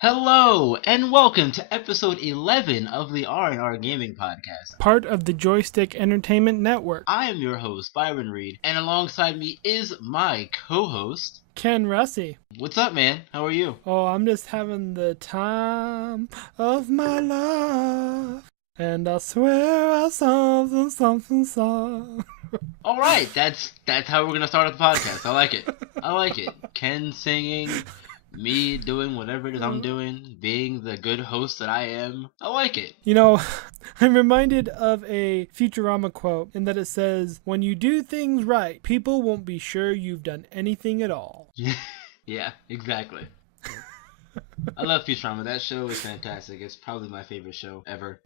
Hello, and welcome to episode 11 of the R&R Gaming Podcast. Part of the JoyStik Entertainment Network. I am your host, Byron Reed, and alongside me is my co-host, Ken Russey. What's up, man? How are you? Oh, I'm just having the time of my life, and I swear I something. Alright, that's how we're gonna start the podcast. I like it. Ken singing, me doing whatever it is I'm doing, being the good host that I am. I like it. You know, I'm reminded of a Futurama quote in that it says, "When you do things right, people won't be sure you've done anything at all." Yeah, exactly. I love Futurama. That show is fantastic. It's probably my favorite show ever.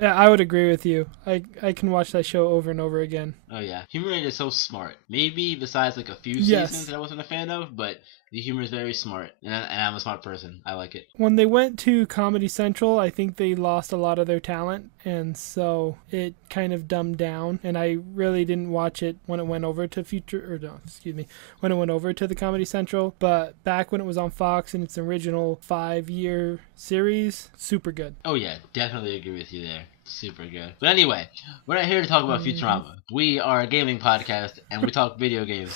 Yeah, I would agree with you. I can watch that show over and over again. Oh yeah, humor is so smart. Maybe besides like a few Yes. seasons that I wasn't a fan of, but the humor is very smart, and I'm a smart person. I like it. When they went to Comedy Central, I think they lost a lot of their talent, and so it kind of dumbed down. And I really didn't watch it when it went over to when it went over to the Comedy Central. But back when it was on Fox in its original 5-year series, super good. Oh yeah, definitely agree with you there. Super good. But anyway, we're not here to talk about Futurama. We are a gaming podcast, and we talk video games.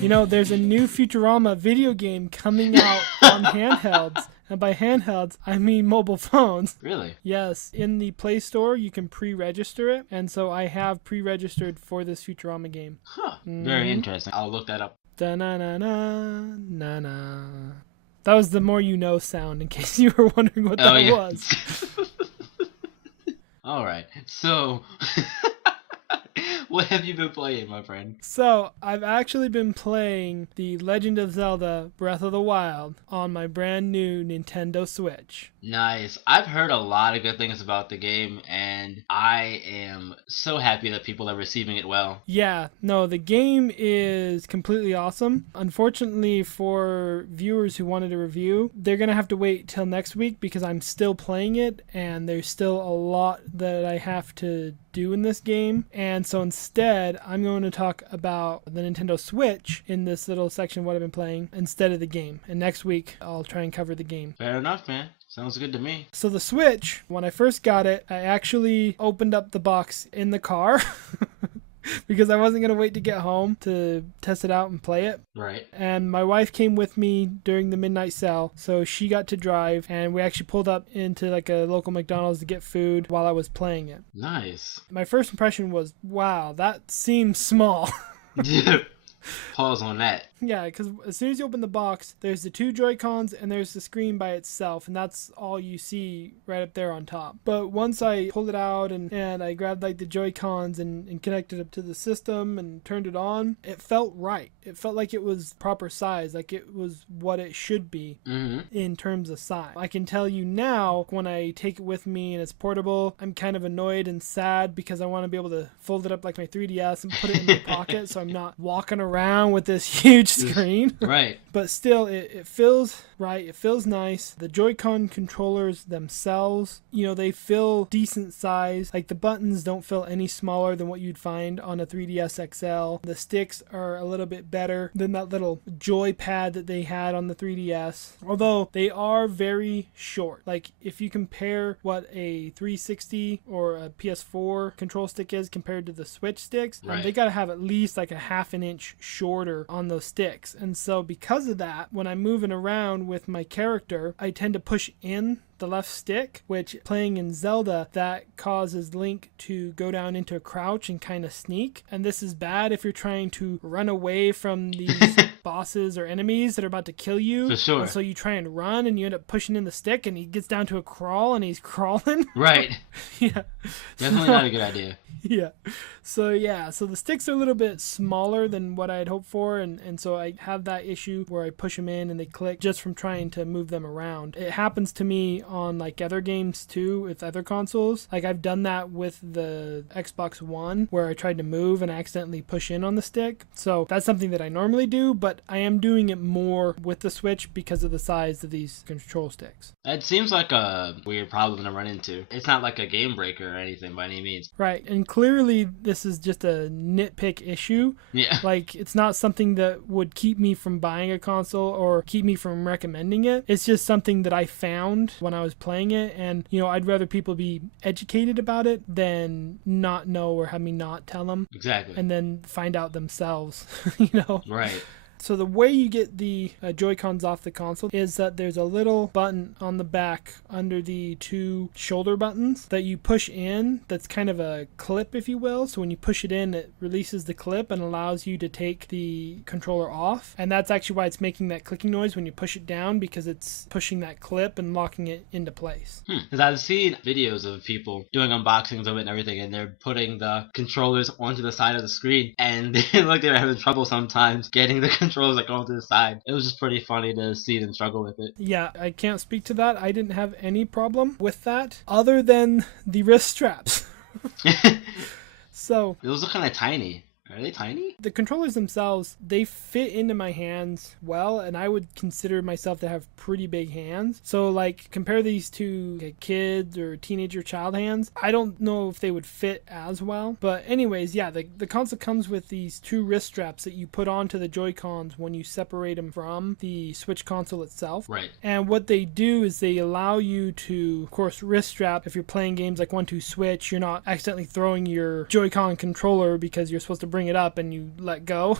You know, there's a new Futurama video game coming out on handhelds. And by handhelds, I mean mobile phones. Really? Yes, in the Play Store, you can pre-register it. And so I have pre-registered for this Futurama game. Huh. Very interesting. I'll look that up. Da-na-na-na-na-na. That was the more you know sound, in case you were wondering what that was. Alright, so... What have you been playing, my friend? So, I've actually been playing The Legend of Zelda Breath of the Wild on my brand new Nintendo Switch. Nice. I've heard a lot of good things about the game, and I am so happy that people are receiving it well. Yeah, no, the game is completely awesome. Unfortunately, for viewers who wanted a review, they're going to have to wait till next week because I'm still playing it, and there's still a lot that I have to do in this game. And so instead, I'm going to talk about the Nintendo Switch in this little section of what I've been playing instead of the game. And next week, I'll try and cover the game. Fair enough, man. Sounds good to me. So the Switch, when I first got it, I actually opened up the box in the car because I wasn't going to wait to get home to test it out and play it. Right. And my wife came with me during the midnight sale, so she got to drive, and we actually pulled up into like a local McDonald's to get food while I was playing it. Nice. My first impression was, wow, that seems small. Pause on that. Yeah, because as soon as you open the box, there's the 2 Joy-Cons and there's the screen by itself, and that's all you see right up there on top. But once I pulled it out and I grabbed like the Joy-Cons and connected it to the system and turned it on, it felt right. It felt like it was proper size, like it was what it should be in terms of size. I can tell you now, when I take it with me and it's portable, I'm kind of annoyed and sad because I want to be able to fold it up like my 3DS and put it in my pocket so I'm not walking around with this huge screen. Right. But still, it feels right. It feels nice. The Joy-Con controllers themselves, you know, they feel decent size. Like the buttons don't feel any smaller than what you'd find on a 3DS XL. The sticks are a little bit better than that little Joy pad that they had on the 3DS. Although they are very short. Like if you compare what a 360 or a PS4 control stick is compared to the Switch sticks, right, they got to have at least like a half an inch shorter on those sticks. And so because of that, when I'm moving around with my character, I tend to push in the left stick, which playing in Zelda, that causes Link to go down into a crouch and kind of sneak. And this is bad if you're trying to run away from these bosses or enemies that are about to kill you. For sure. And so you try and run and you end up pushing in the stick and he gets down to a crawl and he's crawling. Right. Yeah. Definitely not a good idea. Yeah. So the sticks are a little bit smaller than what I had hoped for, and so I have that issue where I push them in and they click just from trying to move them around. It happens to me on like other games too with other consoles. Like I've done that with the Xbox One where I tried to move and I accidentally push in on the stick. So that's something that I normally do, but I am doing it more with the Switch because of the size of these control sticks. It seems like a weird problem to run into. It's not like a game breaker or anything by any means. Right, and clearly this is just a nitpick issue. Yeah. Like, it's not something that would keep me from buying a console or keep me from recommending it. It's just something that I found when I was playing it, and, you know, I'd rather people be educated about it than not know or have me not tell them. Exactly. And then find out themselves, you know? Right. So the way you get the Joy-Cons off the console is that there's a little button on the back under the two shoulder buttons that you push in. That's kind of a clip, if you will. So when you push it in, it releases the clip and allows you to take the controller off. And that's actually why it's making that clicking noise when you push it down, because it's pushing that clip and locking it into place. Because I've seen videos of people doing unboxings of it and everything, and they're putting the controllers onto the side of the screen, and they look like they're having trouble sometimes getting the controllers like going to the side. It was just pretty funny to see them struggle with it. Yeah, I can't speak to that. I didn't have any problem with that other than the wrist straps. So those look kind of tiny. Are they tiny? The controllers themselves, they fit into my hands well, and I would consider myself to have pretty big hands. So, like, compare these to like, kids or teenager child hands. I don't know if they would fit as well. But anyways, yeah, the console comes with these two wrist straps that you put onto the Joy-Cons when you separate them from the Switch console itself. Right. And what they do is they allow you to, of course, wrist strap. If you're playing games like 1-2 Switch, you're not accidentally throwing your Joy-Con controller because you're supposed to bring it up and you let go.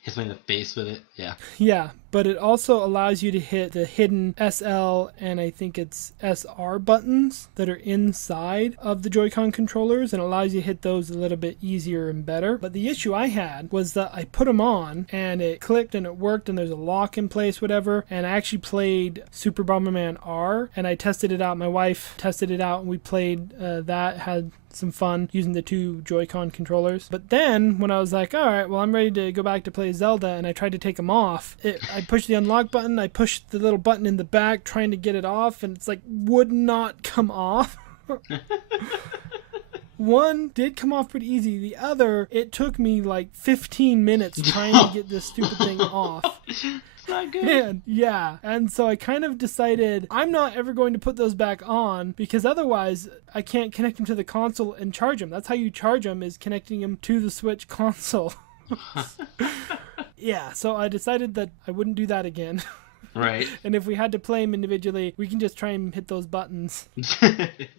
Hits me in the face with it. Yeah. Yeah, but it also allows you to hit the hidden SL and I think it's SR buttons that are inside of the Joy-Con controllers, and allows you to hit those a little bit easier and better. But the issue I had was that I put them on and it clicked and it worked and there's a lock in place, whatever, and I actually played Super Bomberman R and I tested it out. My wife tested it out and we played that, had some fun using the two Joy-Con controllers. But then when I was like, all right, well, I'm ready to go back to play Zelda, and I tried to take them off, I pushed the unlock button, I pushed the little button in the back trying to get it off, and it's like would not come off. One did come off pretty easy. The other, it took me like 15 minutes trying to get this stupid thing off. Not good. Man, yeah. And so I kind of decided I'm not ever going to put those back on, because otherwise I can't connect them to the console and charge them. That's how you charge them, is connecting them to the Switch console. Yeah, so I decided that I wouldn't do that again. Right. And if we had to play them individually, we can just try and hit those buttons.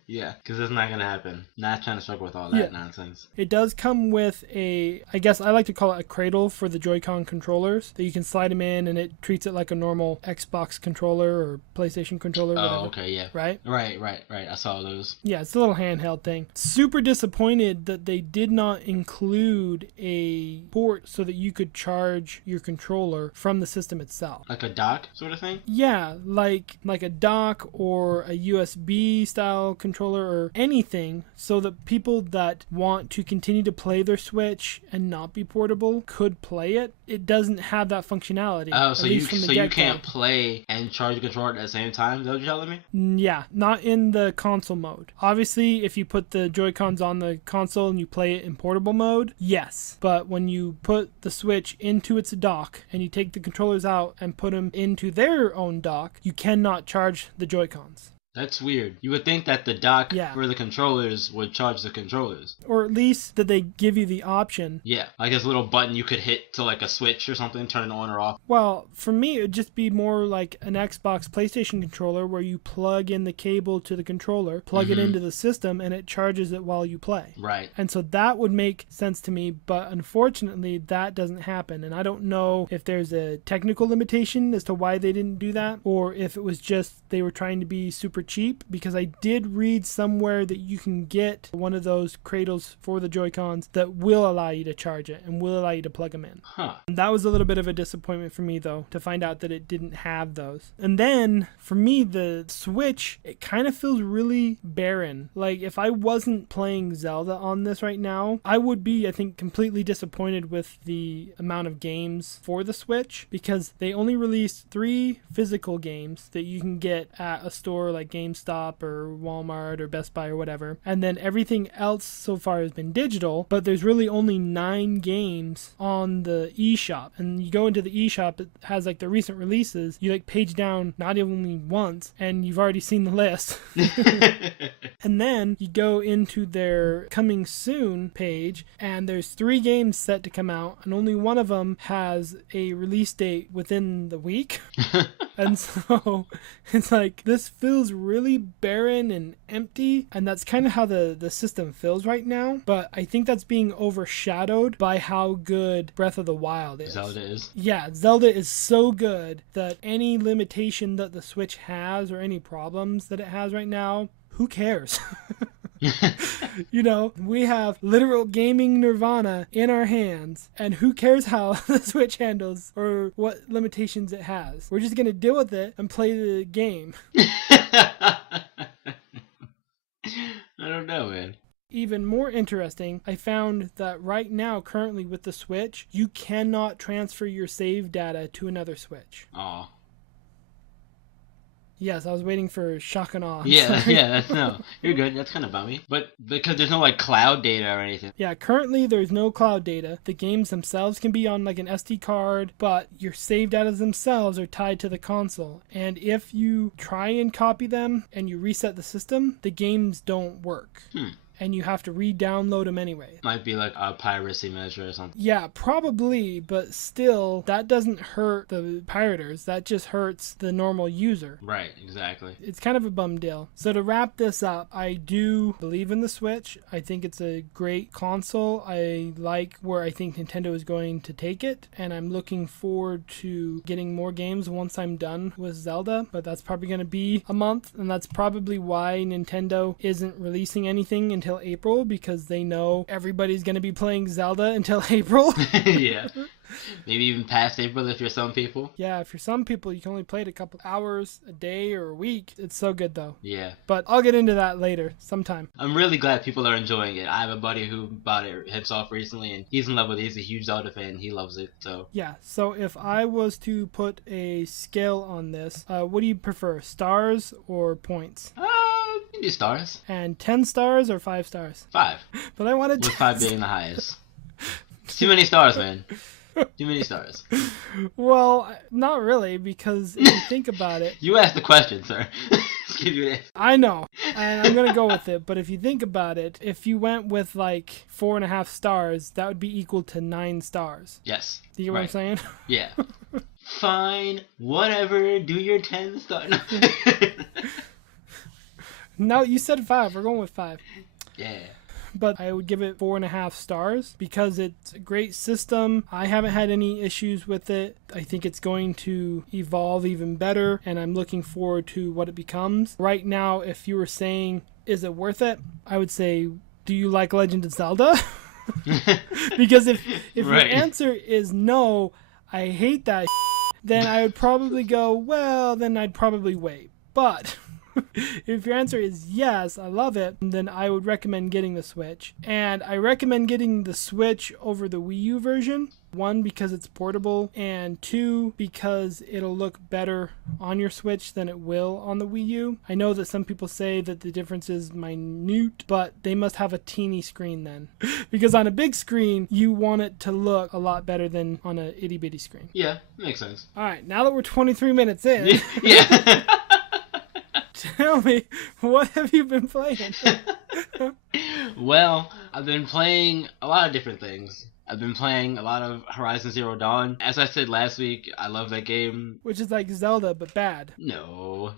Yeah, because it's not going to happen. Not trying to struggle with all that nonsense. It does come with I guess I like to call it a cradle for the Joy-Con controllers, that you can slide them in and it treats it like a normal Xbox controller or PlayStation controller. Oh, whatever. okay, yeah. Right? Right. I saw those. Yeah, it's a little handheld thing. Super disappointed that they did not include a port so that you could charge your controller from the system itself. Like a dock sort of thing? Yeah, like a dock or a USB style controller or anything, so that people that want to continue to play their Switch and not be portable could play it. It doesn't have that functionality. Oh, so you can't play and charge the controller at the same time? Is that what you're telling me? Yeah, not in the console mode. Obviously, if you put the Joy-Cons on the console and you play it in portable mode, yes. But when you put the Switch into its dock and you take the controllers out and put them into their own dock, you cannot charge the Joy-Cons. That's weird. You would think that the dock for the controllers would charge the controllers. Or at least that they give you the option. Yeah, like this little button you could hit to like a switch or something, turn it on or off. Well, for me, it would just be more like an Xbox PlayStation controller where you plug in the cable to the controller, plug it into the system, and it charges it while you play. Right. And so that would make sense to me, but unfortunately, that doesn't happen. And I don't know if there's a technical limitation as to why they didn't do that, or if it was just they were trying to be super super cheap, because I did read somewhere that you can get one of those cradles for the Joy-Cons that will allow you to charge it and will allow you to plug them in. Huh. And that was a little bit of a disappointment for me, though, to find out that it didn't have those. And then for me, the Switch, it kind of feels really barren. Like, if I wasn't playing Zelda on this right now, I would be, I think, completely disappointed with the amount of games for the Switch, because they only released 3 physical games that you can get at a store like GameStop or Walmart or Best Buy or whatever. And then everything else so far has been digital, but there's really only 9 games on the eShop. And you go into the eShop, it has like the recent releases. You like page down not only once, and you've already seen the list. And then you go into their coming soon page, and there's 3 games set to come out, and only one of them has a release date within the week. And so it's like, this feels really barren and empty, and that's kind of how the system feels right now. But I think that's being overshadowed by how good Breath of the Wild is. Zelda is. Yeah, Zelda is so good that any limitation that the Switch has or any problems that it has right now, who cares? You know, we have literal gaming nirvana in our hands, and who cares how the Switch handles or what limitations it has? We're just going to deal with it and play the game. I don't know, man. Even more interesting, I found that right now, currently with the Switch, you cannot transfer your save data to another Switch. Aw. Yes, I was waiting for shock and awe. Yeah, no. You're good. That's kind of bummy. But because there's no, like, cloud data or anything. Yeah, currently there's no cloud data. The games themselves can be on, like, an SD card, but your save data themselves are tied to the console. And if you try and copy them and you reset the system, the games don't work. And you have to re-download them anyway. Might be like a piracy measure or something. Yeah, probably, but still, that doesn't hurt the pirators. That just hurts the normal user. Right, exactly. It's kind of a bum deal. So to wrap this up, I do believe in the Switch. I think it's a great console. I like where I think Nintendo is going to take it, and I'm looking forward to getting more games once I'm done with Zelda, but that's probably going to be a month, and that's probably why Nintendo isn't releasing anything until April, because they know everybody's going to be playing Zelda until April. Yeah. Maybe even past April if you're some people. Yeah, for some people, you can only play it a couple hours a day or a week. It's so good, though. Yeah. But I'll get into that later, sometime. I'm really glad people are enjoying it. I have a buddy who bought it hips off recently, and he's in love with it. He's a huge Zelda fan. He loves it, so. Yeah, so if I was to put a scale on this, what do you prefer, stars or points? Maybe stars. And 10 stars or 5 stars? 5. But I wanted With 5 being the highest. Too many stars, man. Too many stars. Well, not really, because if you think about it... You asked the question, sir. Let's give you an answer. I know, and I'm going to go with it, but if you think about it, if you went with like 4.5 stars, that would be equal to 9 stars. Yes. Do you get what I'm saying? Yeah. Fine, whatever, do your 10 stars. No, you said 5. We're going with 5. Yeah. But I would give it 4.5 stars because it's a great system. I haven't had any issues with it. I think it's going to evolve even better, and I'm looking forward to what it becomes. Right now, if you were saying, is it worth it? I would say, do you like Legend of Zelda? Because if your answer is no, I hate that, then I would probably go, well, then I'd probably wait. But... if your answer is yes, I love it, then I would recommend getting the Switch. And I recommend getting the Switch over the Wii U version. 1, because it's portable, and 2, because it'll look better on your Switch than it will on the Wii U. I know that some people say that the difference is minute, but they must have a teeny screen then. Because on a big screen, you want it to look a lot better than on a itty bitty screen. Yeah, makes sense. Alright, now that we're 23 minutes in... Yeah. Tell me, what have you been playing? Well, I've been playing a lot of different things. I've been playing a lot of Horizon Zero Dawn. As I said last week, I love that game. Which is like Zelda, but bad. No.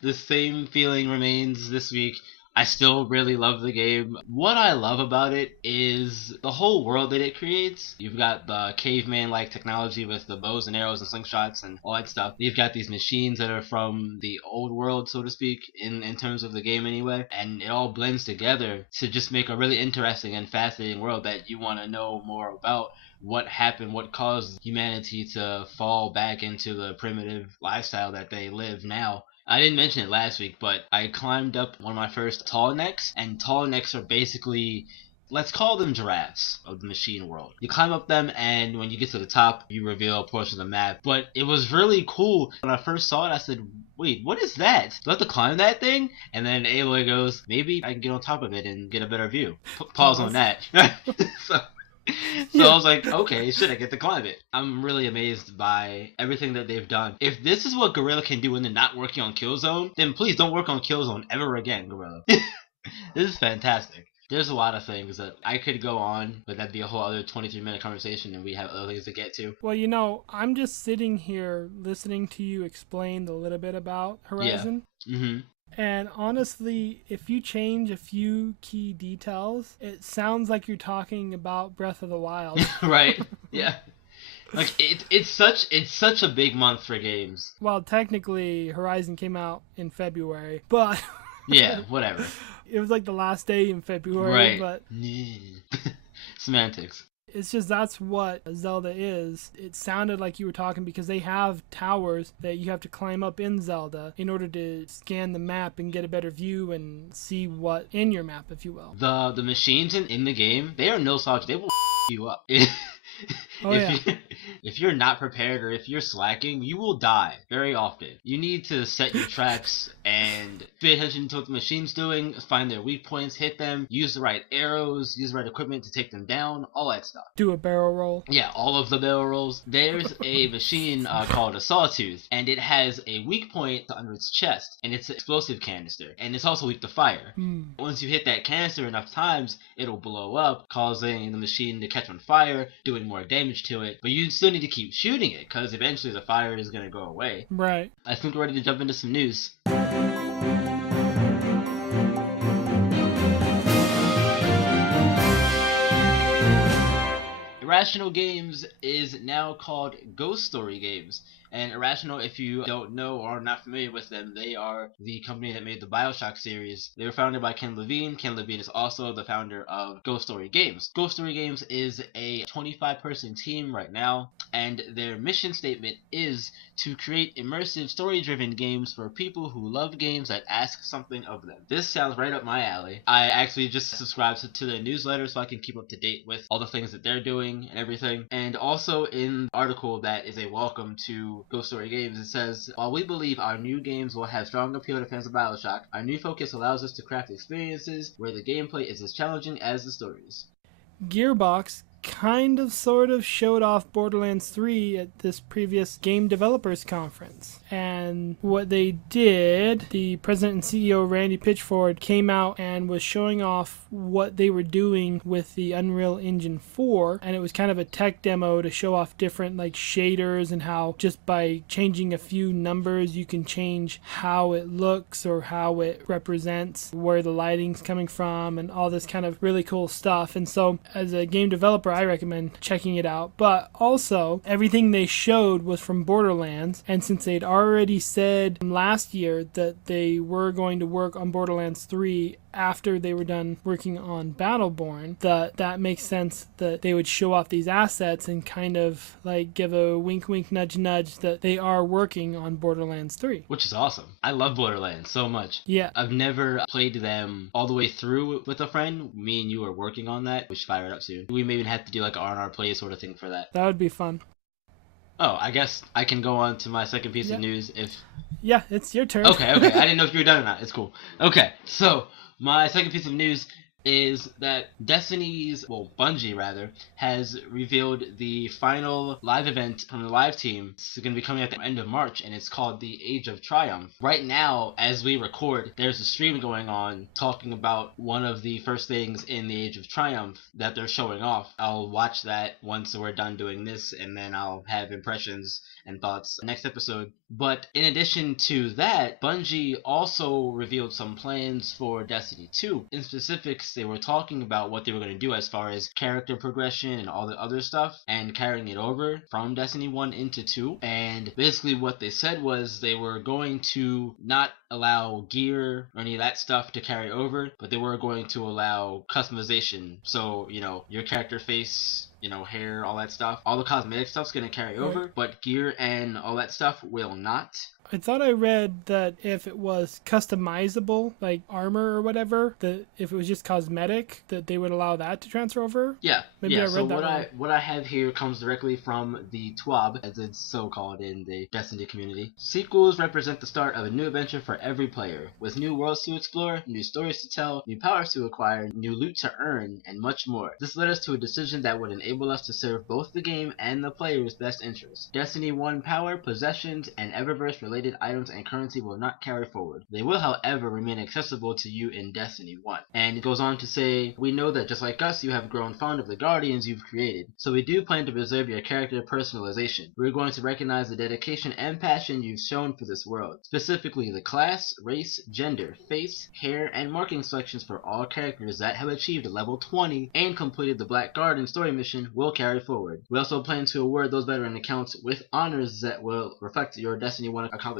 The same feeling remains this week. I still really love the game. What I love about it is the whole world that it creates. You've got the caveman-like technology with the bows and arrows and slingshots and all that stuff. You've got these machines that are from the old world, so to speak, in terms of the game anyway. And it all blends together to just make a really interesting and fascinating world that you want to know more about. What happened, what caused humanity to fall back into the primitive lifestyle that they live now. I didn't mention it last week, but I climbed up one of my first tall necks, and tall necks are basically, let's call them giraffes of the machine world. You climb up them, and when you get to the top, you reveal a portion of the map. But it was really cool. When I first saw it, I said, wait, what is that? Do I have to climb that thing? And then Aloy goes, maybe I can get on top of it and get a better view. Pause on that. So I was like, okay, should I get to climb it? I'm really amazed by everything that they've done. If this is what Guerrilla can do when they're not working on Killzone, then please don't work on Killzone ever again, Guerrilla. This is fantastic. There's a lot of things that I could go on, but that'd be a whole other 23-minute conversation, and we have other things to get to. Well, I'm just sitting here listening to you explain a little bit about Horizon. Yeah. Mm-hmm. And honestly, if you change a few key details, it sounds like you're talking about Breath of the Wild. Right. Yeah. Like it's such a big month for games. Well, technically, Horizon came out in February, but yeah, whatever. It was like the last day in February, right. But semantics. It's just that's what Zelda is. It sounded like you were talking because they have towers that you have to climb up in Zelda in order to scan the map and get a better view and see what in your map, if you will. The machines in the game, they are no slouch. They will you up. If you're not prepared or if you're slacking, you will die very often. You need to set your traps and pay attention to what the machine's doing, find their weak points, hit them, use the right arrows, use the right equipment to take them down, all that stuff. Do a barrel roll. Yeah, all of the barrel rolls. There's a machine called a sawtooth, and it has a weak point under its chest, and it's an explosive canister, and it's also weak to fire. Once you hit that canister enough times, it'll blow up, causing the machine to catch on fire, doing more damage to it, but you still need to keep shooting it, because eventually the fire is going to go away. Right. I think we're ready to jump into some news. Irrational Games is now called Ghost Story Games. And Irrational, if you don't know or are not familiar with them, they are the company that made the BioShock series. They were founded by Ken Levine. Ken Levine is also the founder of Ghost Story Games. Ghost Story Games is a 25-person team right now, and their mission statement is to create immersive, story-driven games for people who love games that ask something of them. This sounds right up my alley. I actually just subscribed to their newsletter so I can keep up to date with all the things that they're doing and everything. And also in the article that is a welcome to Ghost Story Games, it says, while we believe our new games will have strong appeal to fans of BioShock, our new focus allows us to craft experiences where the gameplay is as challenging as the stories. Gearbox kind of sort of showed off Borderlands 3 at this previous game developers conference. And what they did, the president and CEO Randy Pitchford came out and was showing off what they were doing with the Unreal Engine 4, and it was kind of a tech demo to show off different like shaders and how just by changing a few numbers you can change how it looks or how it represents where the lighting's coming from and all this kind of really cool stuff. And so as a game developer, I recommend checking it out. But also, everything they showed was from Borderlands, and since they'd already said last year that they were going to work on Borderlands 3 after they were done working on Battleborn, that makes sense that they would show off these assets and kind of like give a wink wink nudge nudge that they are working on Borderlands 3. Which is awesome. I love Borderlands so much. Yeah. I've never played them all the way through with a friend. Me and you are working on that. We should fire it up soon. We may even have to do like an R&R play sort of thing for that. That would be fun. Oh, I guess I can go on to my second piece of news if... Yeah, it's your turn. Okay. I didn't know if you were done or not. It's cool. Okay, so my second piece of news is that Bungie rather, has revealed the final live event from the live team. It's going to be coming at the end of March, and it's called the Age of Triumph. Right now, as we record, there's a stream going on talking about one of the first things in the Age of Triumph that they're showing off. I'll watch that once we're done doing this, and then I'll have impressions and thoughts next episode. But in addition to that, Bungie also revealed some plans for Destiny 2. In specifics, they were talking about what they were going to do as far as character progression and all the other stuff, and carrying it over from Destiny 1 into 2. And basically what they said was they were going to not allow gear or any of that stuff to carry over, but they were going to allow customization. So, your character face, hair, all that stuff. All the cosmetic stuff's going to carry over, but gear and all that stuff will not. I thought I read that if it was customizable, like armor or whatever, that if it was just cosmetic, that they would allow that to transfer over. Yeah. Maybe I read so that wrong. what I have here comes directly from the TWAB, as it's so called in the Destiny community. Sequels represent the start of a new adventure for every player, with new worlds to explore, new stories to tell, new powers to acquire, new loot to earn, and much more. This led us to a decision that would enable us to serve both the game and the player's best interests. Destiny 1 power, possessions, and Eververse related items and currency will not carry forward. They will, however, remain accessible to you in Destiny 1. And it goes on to say, we know that just like us, you have grown fond of the Guardians you've created, so we do plan to preserve your character personalization. We're going to recognize the dedication and passion you've shown for this world, specifically the class, race, gender, face, hair, and marking selections for all characters that have achieved level 20 and completed the Black Garden story mission will carry forward. We also plan to award those veteran accounts with honors that will reflect your Destiny 1 accomplishments.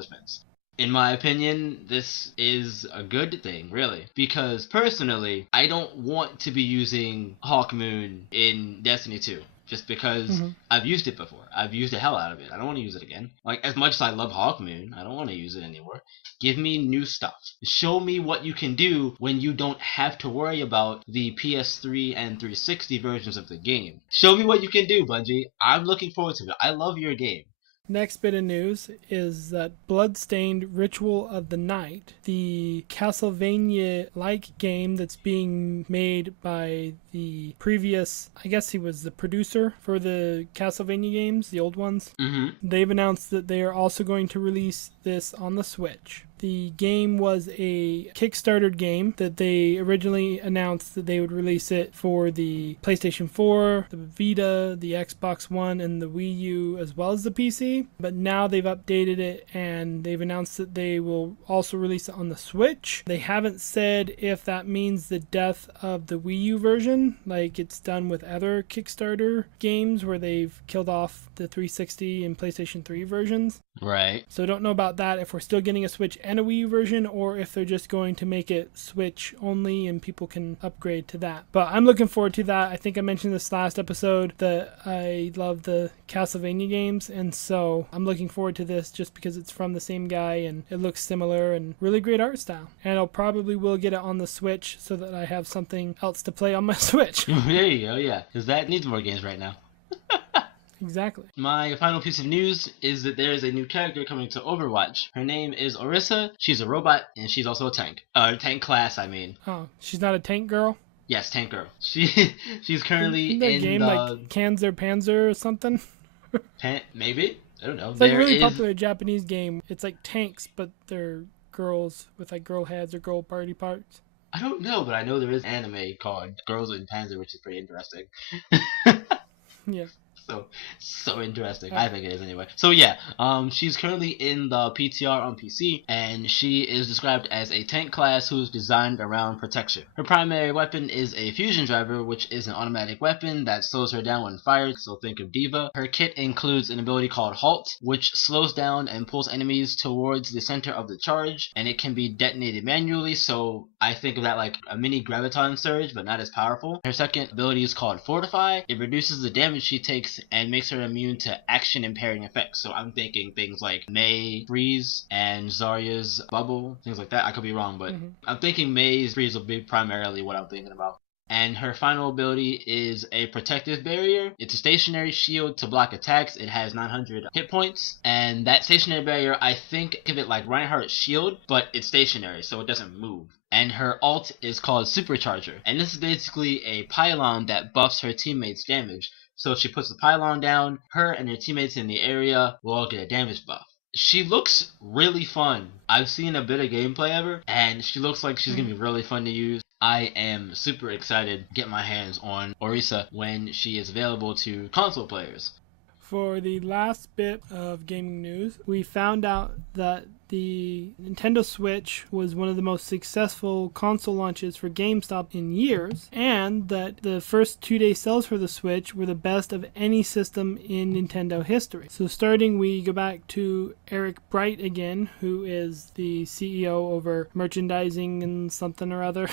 In my opinion, this is a good thing, really, because personally, I don't want to be using Hawkmoon in Destiny 2. Just because I've used it before. I've used the hell out of it. I don't want to use it again. Like, as much as I love Hawkmoon, I don't want to use it anymore. Give me new stuff. Show me what you can do when you don't have to worry about the PS3 and 360 versions of the game. Show me what you can do, Bungie. I'm looking forward to it. I love your game. Next bit of news is that Bloodstained Ritual of the Night, the Castlevania-like game that's being made by the previous, I guess he was the producer for the Castlevania games, the old ones. They've announced that they are also going to release this on the Switch. The game was a Kickstarter game that they originally announced that they would release it for the PlayStation 4, the Vita, the Xbox One, and the Wii U, as well as the PC. But now they've updated it and they've announced that they will also release it on the Switch. They haven't said if that means the death of the Wii U version, like it's done with other Kickstarter games where they've killed off the 360 and PlayStation 3 versions. Right. So I don't know about that, if we're still getting a Switch and a Wii U version, or if they're just going to make it Switch only and people can upgrade to that. But I'm looking forward to that. I think I mentioned this last episode that I love the Castlevania games, and so I'm looking forward to this just because it's from the same guy and it looks similar and really great art style. And I'll probably will get it on the Switch so that I have something else to play on my Switch. There you go, yeah. Because that needs more games right now. Exactly. My final piece of news is that there is a new character coming to Overwatch. Her name is Orisa. She's a robot, and she's also a tank. Tank class, I mean. Oh, she's not a tank girl? Yes, tank girl. She's currently Isn't that in game the... like Panzer or something? Maybe? I don't know. It's like a really popular Japanese game. It's like tanks, but they're girls with like girl heads or girl party parts. I don't know, but I know there is anime called Girls in Panzer, which is pretty interesting. Yeah. So interesting. I think it is anyway. So yeah, she's currently in the PTR on PC, and she is described as a tank class who's designed around protection. Her primary weapon is a fusion driver, which is an automatic weapon that slows her down when fired, so think of Diva. Her kit includes an ability called Halt, which slows down and pulls enemies towards the center of the charge, and it can be detonated manually, so I think of that like a mini graviton surge, but not as powerful. Her second ability is called Fortify. It reduces the damage she takes and makes her immune to action impairing effects. So I'm thinking things like Mei Freeze and Zarya's Bubble, things like that. I could be wrong, but I'm thinking Mei's Freeze will be primarily what I'm thinking about. And her final ability is a protective barrier. It's a stationary shield to block attacks. It has 900 hit points. And that stationary barrier, I think of it like Reinhardt's shield, but it's stationary, so it doesn't move. And her ult is called Supercharger. And this is basically a pylon that buffs her teammates' damage. So if she puts the pylon down, her and her teammates in the area will all get a damage buff. She looks really fun. I've seen a bit of gameplay of her, and she looks like she's going to be really fun to use. I am super excited to get my hands on Orisa when she is available to console players. For the last bit of gaming news, we found out that the Nintendo Switch was one of the most successful console launches for GameStop in years, and that the first 2-day sales for the Switch were the best of any system in Nintendo history. So starting, we go back to Eric Bright again, who is the CEO over merchandising and something or other.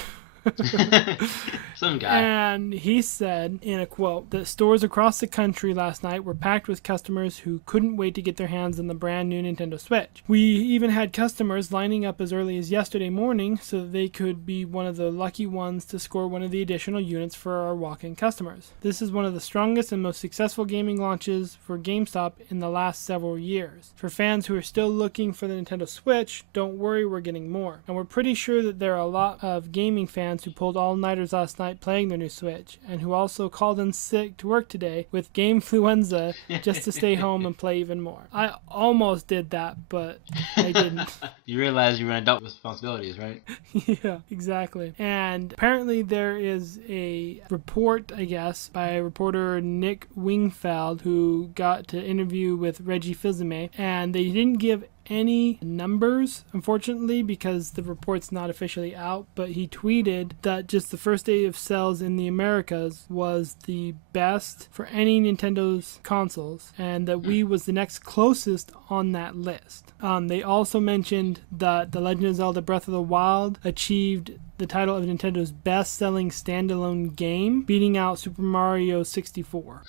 Some guy. And he said in a quote that stores across the country last night were packed with customers who couldn't wait to get their hands on the brand new Nintendo Switch. We even had customers lining up as early as yesterday morning so that they could be one of the lucky ones to score one of the additional units for our walk-in customers. This is one of the strongest and most successful gaming launches for GameStop in the last several years. For fans who are still looking for the Nintendo Switch, don't worry, we're getting more. And we're pretty sure that there are a lot of gaming fans who pulled all-nighters last night playing their new Switch, and who also called in sick to work today with gamefluenza just to stay home and play even more. I almost did that, but I didn't. You realize you're an adult with responsibilities, right? Yeah, exactly. And apparently there is a report, I guess, by reporter Nick Wingfeld, who got to interview with Reggie Fils-Aimé, and they didn't give any numbers, unfortunately, because the report's not officially out, but he tweeted that just the first day of sales in the Americas was the best for any Nintendo's consoles, and that Wii was the next closest on that list. They also mentioned that The Legend of Zelda Breath of the Wild achieved the title of Nintendo's best-selling standalone game, beating out Super Mario 64.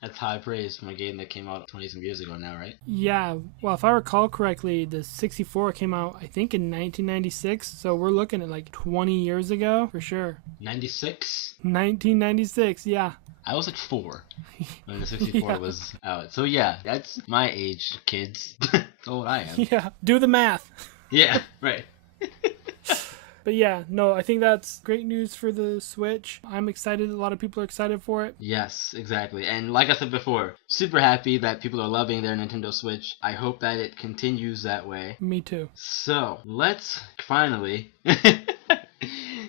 That's high praise from a game that came out 20-some years ago now, right? Yeah, well, if I recall correctly, the 64 came out, I think, in 1996, so we're looking at like 20 years ago, for sure. 96? 1996, yeah. I was like 4 when the 64 Yeah. was out. So yeah, that's my age, kids. That's how old I am. Yeah, do the math. Yeah, right. But yeah, no, I think that's great news for the Switch. I'm excited. A lot of people are excited for it. Yes, exactly. And like I said before, super happy that people are loving their Nintendo Switch. I hope that it continues that way. Me too. So, let's finally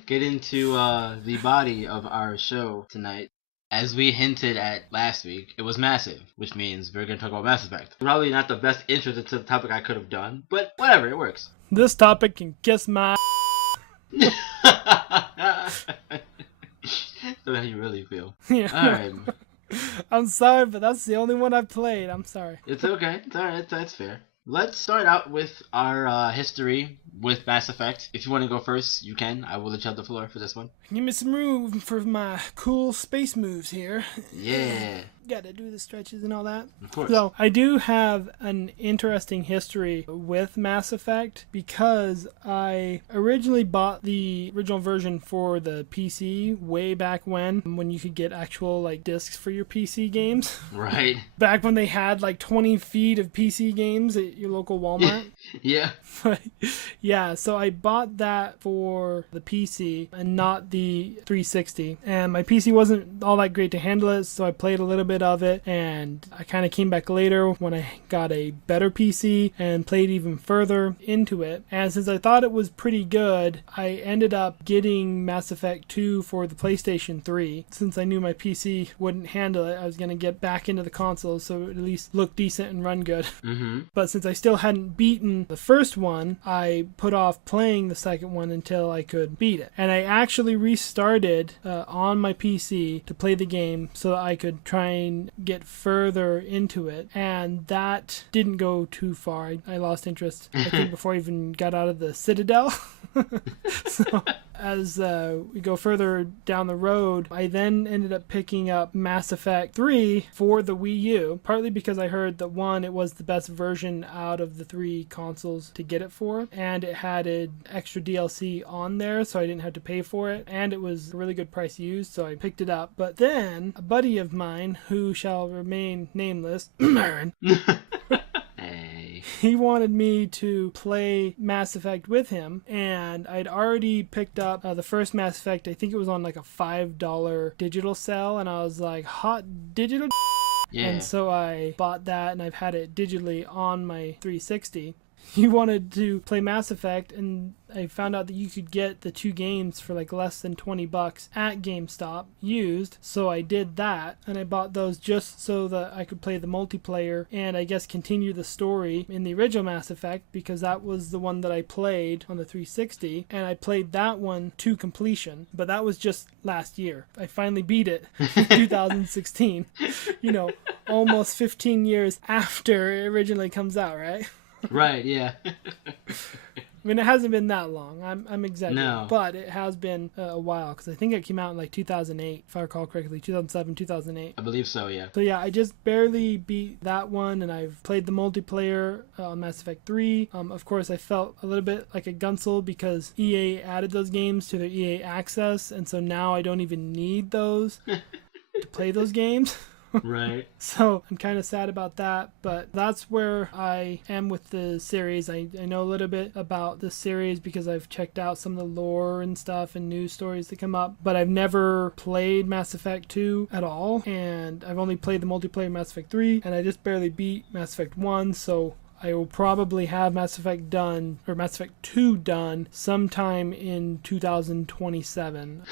get into the body of our show tonight. As we hinted at last week, it was massive, which means we're going to talk about Mass Effect. Probably not the best intro to the topic I could have done, but whatever, it works. This topic can kiss my... That's how you really feel. Yeah. Alright. I'm sorry, but that's the only one I've played. I'm sorry. It's okay. It's alright. That's fair. Let's start out with our history with Mass Effect. If you want to go first, you can. I will let you have the floor for this one. Give me some room for my cool space moves here. Yeah. Gotta do the stretches and all that. Of course. So, I do have an interesting history with Mass Effect because I originally bought the original version for the PC way back when you could get actual like discs for your PC games. Right. Back when they had like 20 feet of PC games at your local Walmart. Yeah. Yeah, so I bought that for the PC and not the 360. And my PC wasn't all that great to handle it, so I played a little bit of it, and I kind of came back later when I got a better PC and played even further into it. And since I thought it was pretty good, I ended up getting Mass Effect 2 for the PlayStation 3. Since I knew my PC wouldn't handle it, I was going to get back into the console so it would at least look decent and run good. Mm-hmm. But since I still hadn't beaten the first one, I put off playing the second one until I could beat it. And I actually restarted on my PC to play the game so that I could try and get further into it. And that didn't go too far. I lost interest, I think, before I even got out of the Citadel. So as we go further down the road, I then ended up picking up Mass Effect 3 for the Wii U, partly because I heard that one, it was the best version out of the 3 consoles to get it for, and it had an extra DLC on there, so I didn't have to pay for it, and it was a really good price used, so I picked it up. But then a buddy of mine, who shall remain nameless, Byron, he wanted me to play Mass Effect with him, and I'd already picked up the first Mass Effect. I think it was on like a $5 digital sale, and I was like, hot digital? Yeah. And so I bought that, and I've had it digitally on my 360. He wanted to play Mass Effect, and I found out that you could get the 2 games for like less than $20 at GameStop used, so I did that, and I bought those just so that I could play the multiplayer and I guess continue the story in the original Mass Effect, because that was the one that I played on the 360, and I played that one to completion, but that was just last year. I finally beat it in 2016, almost 15 years after it originally comes out, right? Right, yeah. I mean, it hasn't been that long. I'm exaggerating. No. But it has been a while, because I think it came out in like 2008, if I recall correctly. 2007, 2008. I believe so, yeah. So yeah, I just barely beat that one, and I've played the multiplayer on Mass Effect 3. Of course, I felt a little bit like a gunsel because EA added those games to their EA Access, and so now I don't even need those to play those games. Right. So I'm kind of sad about that, but that's where I am with the series. I know a little bit about the series because I've checked out some of the lore and stuff and news stories that come up, but I've never played Mass Effect 2 at all, and I've only played the multiplayer Mass Effect 3, and I just barely beat Mass Effect 1, so I will probably have Mass Effect 2 done sometime in 2027.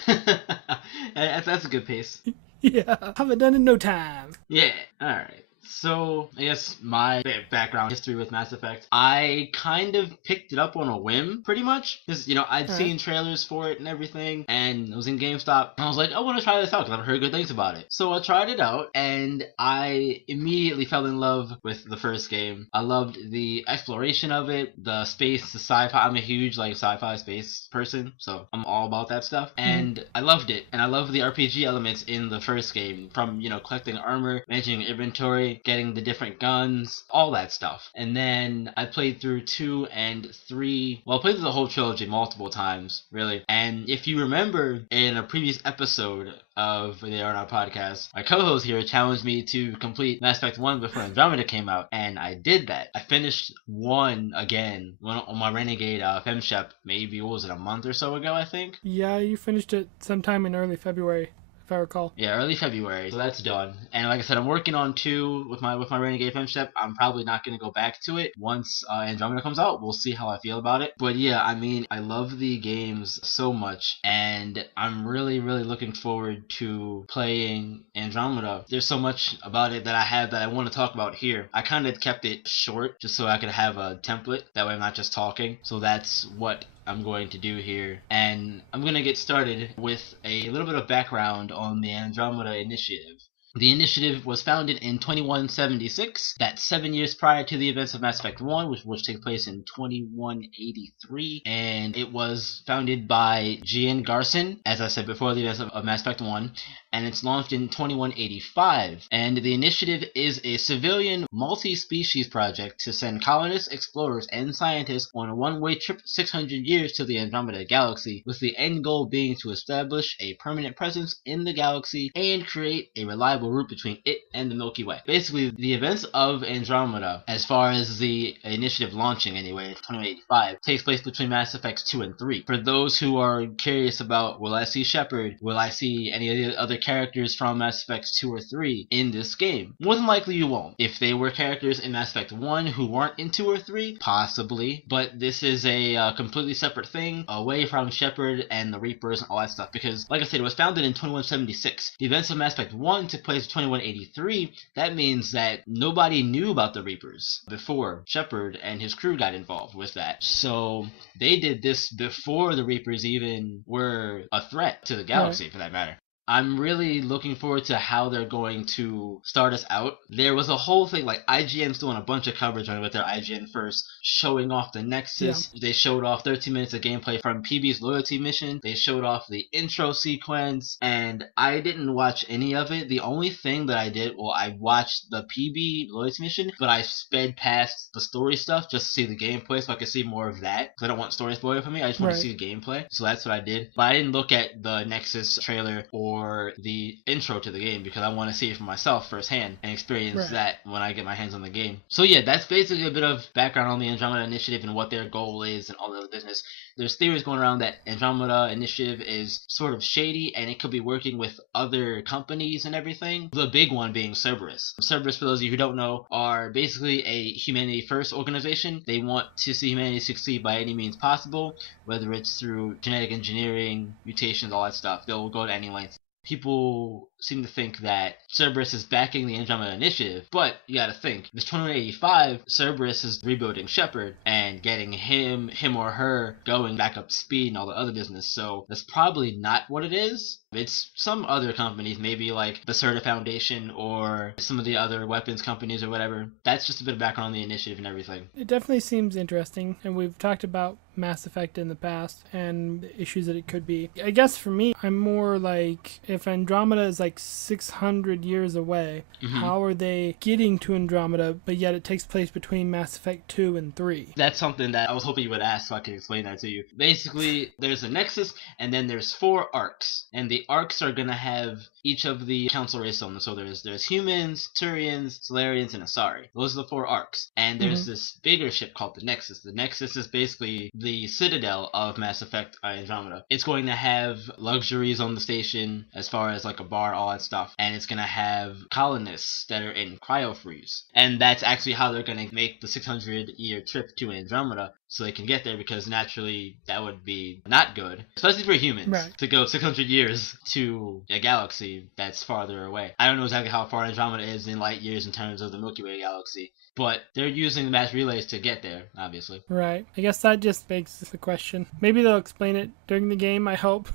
That's a good pace. Yeah, have it done in no time. Yeah, alright. So, I guess my background history with Mass Effect, I kind of picked it up on a whim, pretty much. Because, I'd seen trailers for it and everything, and it was in GameStop. And I was like, I want to try this out because I've heard good things about it. So I tried it out, and I immediately fell in love with the first game. I loved the exploration of it, the space, the sci-fi. I'm a huge, sci-fi space person, so I'm all about that stuff. And I loved it, and I loved the RPG elements in the first game, from, collecting armor, managing inventory, getting the different guns, all that stuff. And then I played through 2 and 3. Well, I played through the whole trilogy multiple times, really. And if you remember, in a previous episode of the R&R Podcast, my co-host here challenged me to complete Mass Effect 1 before Andromeda came out, and I did that. I finished 1 again on my Renegade FemShep, maybe, what was it, a month or so ago, I think? Yeah, you finished it sometime in early February, if I recall. Yeah, early February. So that's done. And like I said, I'm working on 2 with my Renegade FemShep. I'm probably not going to go back to it once Andromeda comes out. We'll see how I feel about it. But yeah, I mean, I love the games so much, and I'm really, really looking forward to playing Andromeda. There's so much about it that I want to talk about here. I kind of kept it short just so I could have a template. That way I'm not just talking. So that's what I'm going to do here, and I'm going to get started with a little bit of background on the Andromeda Initiative. The initiative was founded in 2176, that's 7 years prior to the events of Mass Effect 1, which take place in 2183, and it was founded by Gian Garson, as I said before, the events of Mass Effect 1, and it's launched in 2185. And the initiative is a civilian multi-species project to send colonists, explorers, and scientists on a one-way trip 600 years to the Andromeda Galaxy, with the end goal being to establish a permanent presence in the galaxy and create a reliable route between it and the Milky Way. Basically, the events of Andromeda, as far as the initiative launching anyway, 2085, takes place between Mass Effects 2 and 3. For those who are curious about, will I see Shepard? Will I see any of the other characters from Mass Effects 2 or 3 in this game? More than likely you won't. If they were characters in Mass Effect 1 who weren't in 2 or 3, possibly, but this is a completely separate thing, away from Shepard and the Reapers and all that stuff, because, like I said, it was founded in 2176. The events of Mass Effect 1 took place in 2183. That means that nobody knew about the Reapers before Shepard and his crew got involved with that. So they did this before the Reapers even were a threat to the galaxy, for that matter. I'm really looking forward to how they're going to start us out. There was a whole thing, like IGN's doing a bunch of coverage on it with their IGN First, showing off the Nexus. Yeah. They showed off 13 minutes of gameplay from PB's loyalty mission. They showed off the intro sequence, and I didn't watch any of it. The only thing that I did, well, I watched the PB loyalty mission, but I sped past the story stuff just to see the gameplay so I could see more of that. Because I don't want story spoiler for me. I just want to see the gameplay. So that's what I did. But I didn't look at the Nexus trailer or the intro to the game because I want to see it for myself firsthand and experience that when I get my hands on the game. So yeah, that's basically a bit of background on the Andromeda Initiative and what their goal is and all the other business. There's theories going around that Andromeda Initiative is sort of shady and it could be working with other companies and everything. The big one being Cerberus. Cerberus, for those of you who don't know, are basically a humanity first organization. They want to see humanity succeed by any means possible, whether it's through genetic engineering, mutations, all that stuff. They'll go to any length. People seem to think that Cerberus is backing the Andromeda Initiative, but you gotta think, this 2185, Cerberus is rebuilding Shepard and getting him or her going back up to speed and all the other business, so that's probably not what it is. It's some other companies, maybe like the Certa Foundation or some of the other weapons companies or whatever. That's just a bit of background on the initiative and everything. It definitely seems interesting, and we've talked about Mass Effect in the past and the issues that it could be. I guess for me, I'm more like, if Andromeda is like 600 years away, how are they getting to Andromeda, but yet it takes place between Mass Effect 2 and 3? That's something that I was hoping you would ask so I could explain that to you. Basically, there's a Nexus, and then there's 4 arcs, and the arcs are going to have each of the council race on them. So there's humans, Turians, Solarians, and Asari. Those are the 4 arcs. And there's this bigger ship called the Nexus. The Nexus is basically the citadel of Mass Effect Andromeda. It's going to have luxuries on the station as far as like a bar, all that stuff. And it's going to have colonists that are in cryo-freeze. And that's actually how they're going to make the 600-year trip to Andromeda, so they can get there, because naturally that would be not good, especially for humans, to go 600 years to a galaxy that's farther away. I don't know exactly how far Andromeda is in light years in terms of the Milky Way galaxy, but they're using the mass relays to get there, obviously. Right. I guess that just begs the question. Maybe they'll explain it during the game, I hope.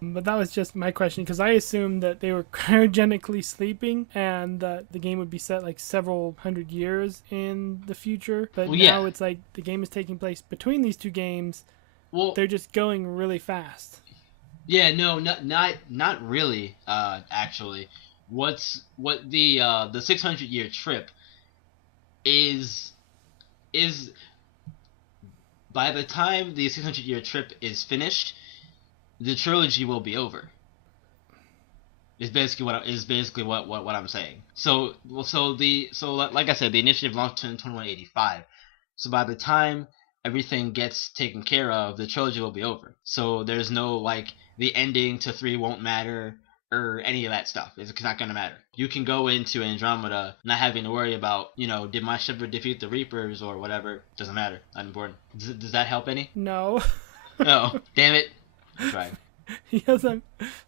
But that was just my question, because I assumed that they were cryogenically sleeping and that the game would be set like several hundred years in the future. But now it's like the game is taking place between these two games. Well, they're just going really fast. Yeah, no, not really. Actually, what the 600-year trip is by the time the 600-year trip is finished, the trilogy will be over. Is basically what I'm saying. So like I said, the initiative launched in 2185. So by the time everything gets taken care of, the trilogy will be over. So there's no like the ending to 3 won't matter or any of that stuff. It's not gonna matter. You can go into Andromeda not having to worry about, did my Shepard defeat the Reapers or whatever. Doesn't matter. Not important. Does that help any? No. No. Damn it. Right. Yes,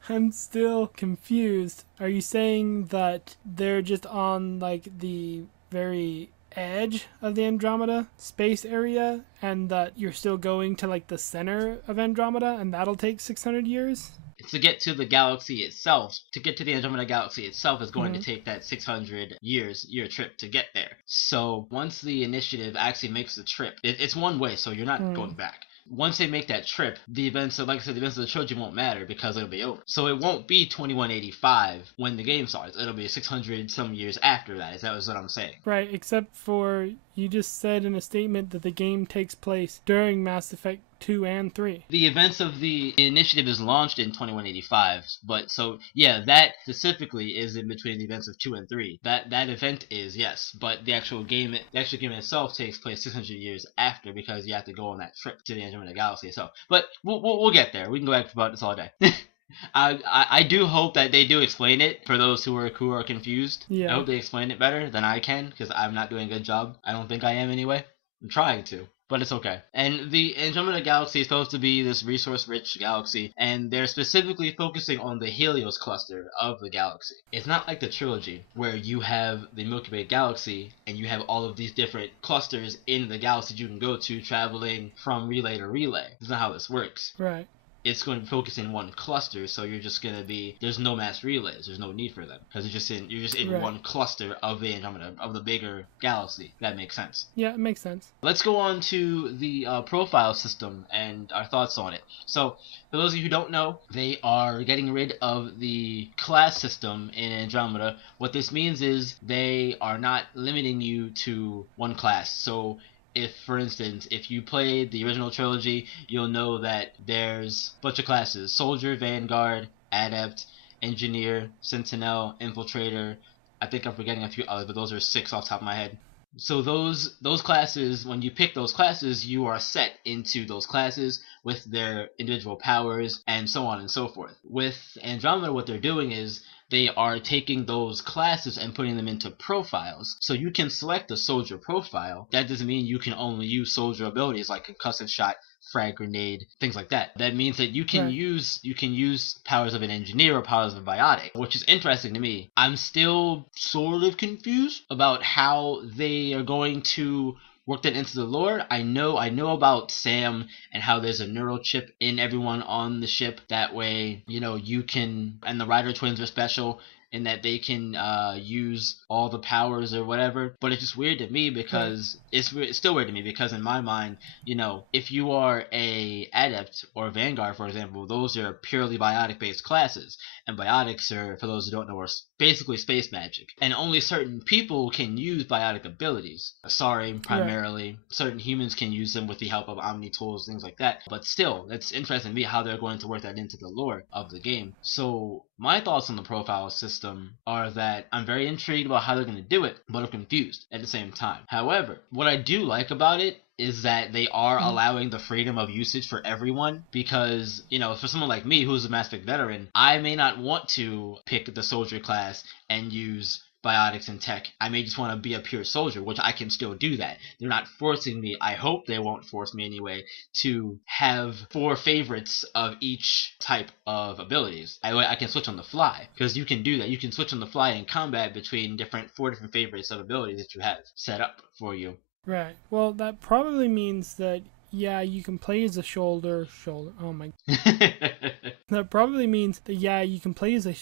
I'm still confused. Are you saying that they're just on like the very edge of the Andromeda space area, and that you're still going to like the center of Andromeda, and that'll take 600 years? To get to the galaxy itself, to get to the Andromeda galaxy itself is going to take that 600 year trip to get there. So once the initiative actually makes the trip, it's one way, so you're not going back. Once they make that trip, the events of the trilogy won't matter because it'll be over. So it won't be 2185 when the game starts. It'll be 600 some years after that. Is that what I'm saying? Right, except for you just said in a statement that the game takes place during Mass Effect 2 and 3. The events of the initiative is launched in 2185, but so yeah, that specifically is in between the events of 2 and 3. That event is, yes, but the actual game itself takes place 600 years after, because you have to go on that trip to the Andromeda galaxy itself. But we'll get there. We can go back about this all day. I do hope that they do explain it for those who are confused. Yeah. I hope they explain it better than I can, because I'm not doing a good job. I don't think I am anyway. I'm trying to, but it's okay. And the Andromeda galaxy is supposed to be this resource-rich galaxy, and they're specifically focusing on the Helios cluster of the galaxy. It's not like the trilogy, where you have the Milky Way galaxy, and you have all of these different clusters in the galaxy you can go to, traveling from relay to relay. That's not how this works. Right. it's going to focus in one cluster, so you're just going to be, there's no mass relays, there's no need for them, because you're just in Right. one cluster of the Andromeda, of the bigger galaxy. That makes sense. Yeah, it makes sense. Let's go on to the profile system and our thoughts on it. So, for those of you who don't know, they are getting rid of the class system in Andromeda. What this means is they are not limiting you to one class. So, if, for instance, if you played the original trilogy, you'll know that there's a bunch of classes: Soldier, Vanguard, Adept, Engineer, Sentinel, Infiltrator. I think I'm forgetting a few others, but those are 6 off the top of my head. So those classes, when you pick those classes, you are set into those classes with their individual powers and so on and so forth. With Andromeda, what they're doing is they are taking those classes and putting them into profiles. So you can select a soldier profile. That doesn't mean you can only use soldier abilities like concussive shot, frag grenade, things like that. That means that you can use powers of an engineer or powers of a biotic, which is interesting to me. I'm still sort of confused about how they are going to work that into the lore. I know about Sam and how there's a neural chip in everyone on the ship. That way, you can, and the Rider twins are special in that they can use all the powers or whatever. But it's just weird to me because it's still weird to me because in my mind, if you are a Adept or Vanguard, for example, those are purely biotic based classes, and biotics are, for those who don't know, are basically space magic, and only certain people can use biotic abilities. Sorry, primarily certain humans can use them with the help of Omni tools, things like that. But still, it's interesting to me how they're going to work that into the lore of the game. So my thoughts on the profile system are that I'm very intrigued about how they're going to do it, but I'm confused at the same time. However, what I do like about it is that they are allowing the freedom of usage for everyone, because, for someone like me who's a Mass Effect veteran, I may not want to pick the soldier class and use biotics and tech. I may just want to be a pure soldier, which I can still do that. They're not forcing me, I hope they won't force me anyway, to have 4 favorites of each type of abilities. I can switch on the fly, because you can do that. You can switch on the fly in combat between 4 different favorites of abilities that you have set up for you. Right. Well, that probably means that, you can play as a shoulder. Oh my. That probably means that, you can play as a.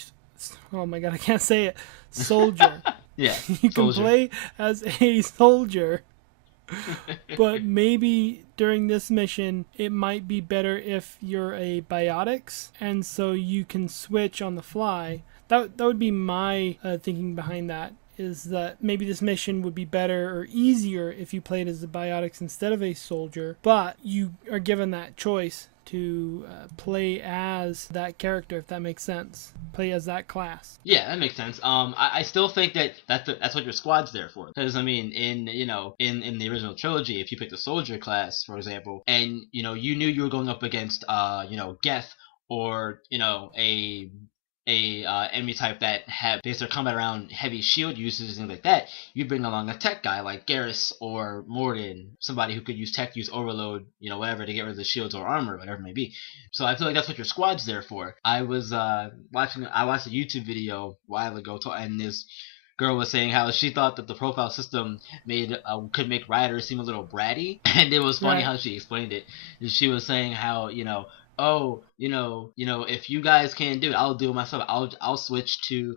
Oh my god, I can't say it. Soldier. Yeah. You can play as a soldier. But maybe during this mission, it might be better if you're a biotics, and so you can switch on the fly. That would be my thinking behind that. Is that maybe this mission would be better or easier if you played as the biotics instead of a soldier, but you are given that choice to play as that character, if that makes sense. Play as that class. Yeah, that makes sense. I still think that's what your squad's there for. Because in the original trilogy, if you picked a soldier class, for example, and you knew you were going up against Geth or a enemy type that based their combat around heavy shield uses and things like that, you bring along a tech guy like Garrus or Morden, somebody who could use tech, use overload, whatever, to get rid of the shields or armor, whatever it may be. So I feel like that's what your squad's there for. I watched a YouTube video a while ago, and this girl was saying how she thought that the profile system could make riders seem a little bratty, and it was funny how she explained it. She was saying how if you guys can't do it, I'll do it myself. I'll switch to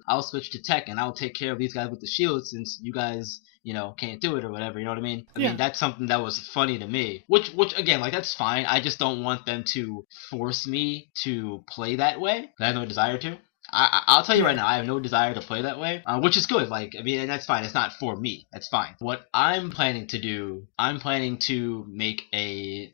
tech, and I'll take care of these guys with the shield since you guys can't do it or whatever. You know what I mean? I mean, that's something that was funny to me. Which again, like, that's fine. I just don't want them to force me to play that way. I have no desire to. I'll tell you right now, I have no desire to play that way, which is good. And that's fine. It's not for me. That's fine. What I'm planning to do, make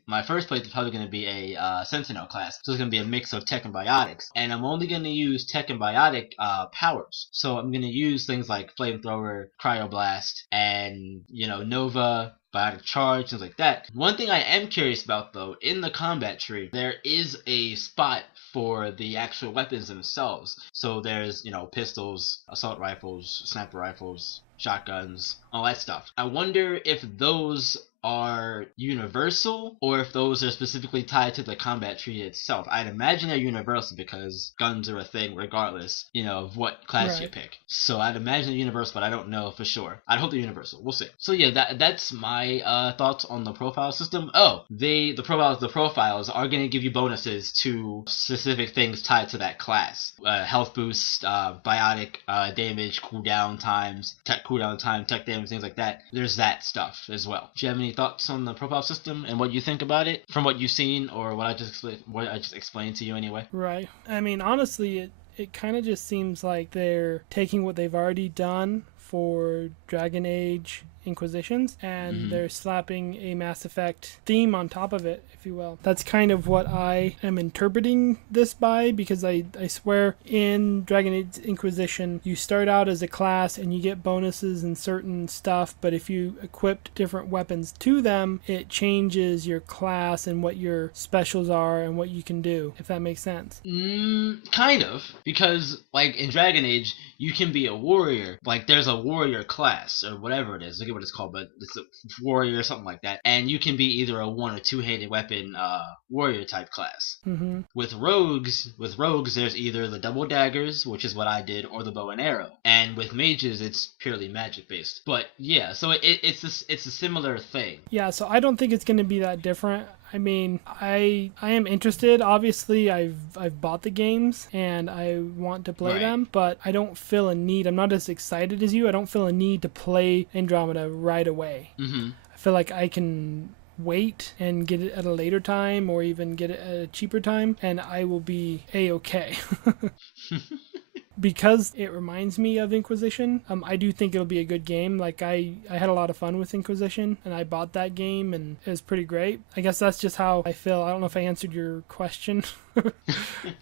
my first playthrough is probably going to be a Sentinel class. So it's going to be a mix of tech and biotics. And I'm only going to use tech and biotic powers. So I'm going to use things like Flamethrower, Cryoblast, and, Nova, biotic charge, things like that. One thing I am curious about, though, in the combat tree, there is a spot for the actual weapons themselves. So there's, pistols, assault rifles, sniper rifles, shotguns, all that stuff. I wonder if those are universal or if those are specifically tied to the combat tree itself. I'd imagine they're universal because guns are a thing regardless, of what class you Right. pick. So I'd imagine they're universal, but I don't know for sure. I'd hope they're universal. We'll see. So yeah, that's my thoughts on the profile system. Oh, the profiles are going to give you bonuses to specific things tied to that class. Health boost, biotic damage, cooldown times, tech cooldown time, tech damage, things like that. There's that stuff as well. Do you have any thoughts on the profile system and what you think about it from what you've seen or what I just explained to you anyway? Right. I mean, honestly, it kind of just seems like they're taking what they've already done for Dragon Age Inquisitions and they're slapping a Mass Effect theme on top of it, if you will. That's kind of what I am interpreting this by, because I swear in Dragon Age Inquisition you start out as a class and you get bonuses and certain stuff, but if you equip different weapons to them, it changes your class and what your specials are and what you can do, if that makes sense. Kind of, because like in Dragon Age you can be a warrior, like there's a warrior class or whatever it is, I forget what it's called, but it's a warrior or something like that, and you can be either a one or two-handed weapon warrior type class. With rogues there's either the double daggers, which is what I did, or the bow and arrow, and with mages it's purely magic based. But yeah, so it's a similar thing. Yeah, so I don't think it's going to be that different. I mean, I am interested. Obviously, I've bought the games and I want to play them, but I don't feel a need. I'm not as excited as you. I don't feel a need to play Andromeda right away. I feel like I can wait and get it at a later time or even get it at a cheaper time and I will be A-okay. Because it reminds me of Inquisition, I do think it'll be a good game. Like, I had a lot of fun with Inquisition, and I bought that game, and it was pretty great. I guess that's just how I feel. I don't know if I answered your question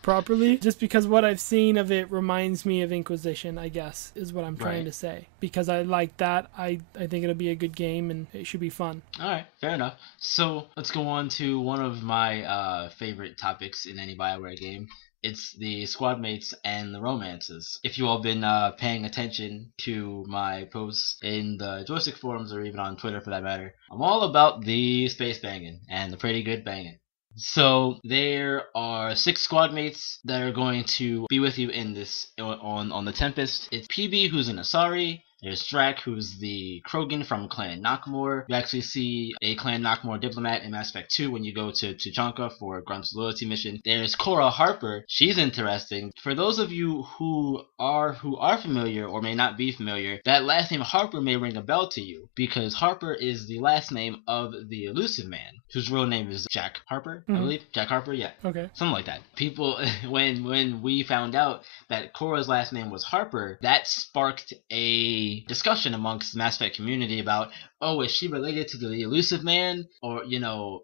properly. Just because what I've seen of it reminds me of Inquisition, I guess, is what I'm trying to say. Because I like that. I think it'll be a good game, and it should be fun. All right, fair enough. So let's go on to one of my favorite topics in any BioWare game. It's the squad mates and the romances. If you all been paying attention to my posts in the JoyStik forums or even on Twitter for that matter, I'm all about the space banging and the pretty good banging. So there are 6 squad mates that are going to be with you in this on the Tempest. It's PB, who's an Asari. There's Drac, who's the Krogan from Clan Knockmore. You actually see a Clan Knockmore diplomat in Mass Effect 2 when you go to Tuchanka for Grunt's loyalty mission. There's Cora Harper. She's interesting. For those of you who are familiar or may not be familiar, that last name Harper may ring a bell to you because Harper is the last name of the Elusive Man, whose real name is Jack Harper, I believe. Jack Harper, yeah. Okay. Something like that. People, when we found out that Cora's last name was Harper, that sparked a discussion amongst the Mass Effect community about, oh, is she related to the Elusive Man, or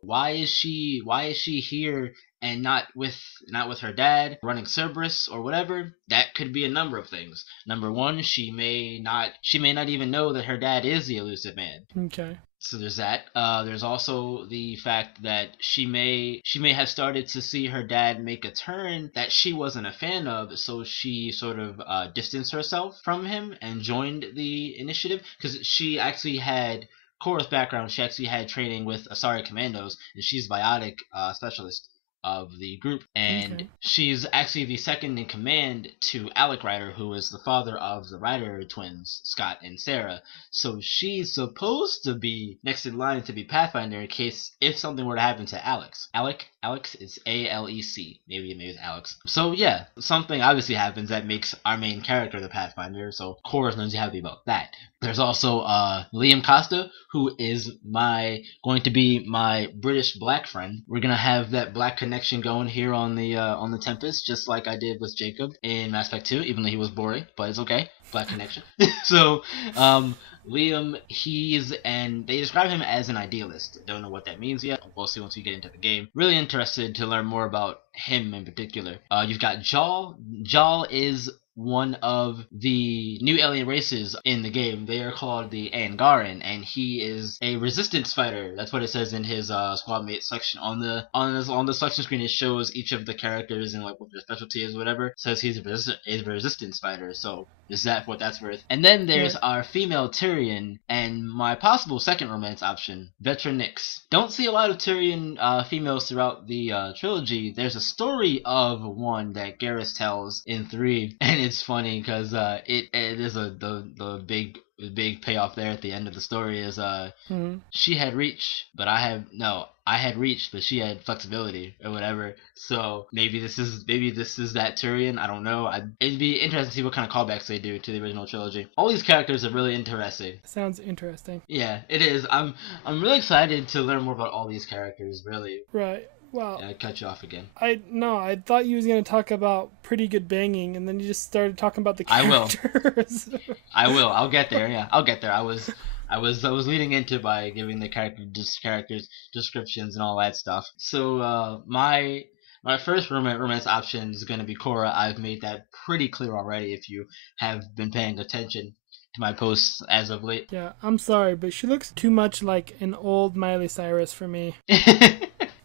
why is she here and not with her dad running Cerberus or whatever? That could be a number of things. Number one, she may not even know that her dad is the Elusive Man. Okay. So there's that. There's also the fact that she may have started to see her dad make a turn that she wasn't a fan of, so she sort of distanced herself from him and joined the initiative, because she actually had Cora's background. She actually had training with Asari Commandos, and she's biotic specialist of the group, and she's actually the second in command to Alec Ryder, who is the father of the Ryder twins, Scott and Sarah. So she's supposed to be next in line to be Pathfinder in case if something were to happen to Alex. Alex is ALEC. Maybe it's Alex. So yeah, something obviously happens that makes our main character the Pathfinder, so Cora's not happy about that. There's also Liam Costa, who is going to be my British black friend. We're gonna have that black connection going here on the Tempest, just like I did with Jacob in Mass Effect 2, even though he was boring, but it's okay. Black connection. So Liam, they describe him as an idealist. Don't know what that means yet. We'll see once we get into the game. Really interested to learn more about him in particular. You've got Jal. Jal is one of the new alien races in the game. They are called the Angaran, and he is a resistance fighter. That's what it says in his squad mate section. On the selection screen, it shows each of the characters and like what their specialty is, whatever. It says he's a resistance fighter. So is that what that's worth? And then there's our female Tyrion, and my possible second romance option, Vetra Nyx. Don't see a lot of Tyrion females throughout the trilogy. There's a story of one that Garrus tells in 3, and it's funny because it is the big payoff there at the end of the story is she had reach, but I had reach, but she had flexibility or whatever. So maybe this is that Tyrion. I don't know. It'd be interesting to see what kind of callbacks they do to the original trilogy. All these characters are really interesting. Sounds interesting. Yeah, it is. I'm really excited to learn more about all these characters. Really. Right. Well, I cut you off again. I thought you was gonna talk about pretty good banging, and then you just started talking about the characters. I will. I'll get there. Yeah, I'll get there. I was leading into by giving the characters descriptions and all that stuff. So my first romance option is gonna be Korra. I've made that pretty clear already. If you have been paying attention to my posts as of late. Yeah, I'm sorry, but she looks too much like an old Miley Cyrus for me.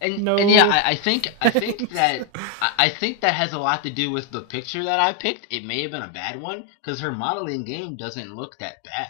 And yeah, I think that has a lot to do with the picture that I picked. It may have been a bad one because her modeling game doesn't look that bad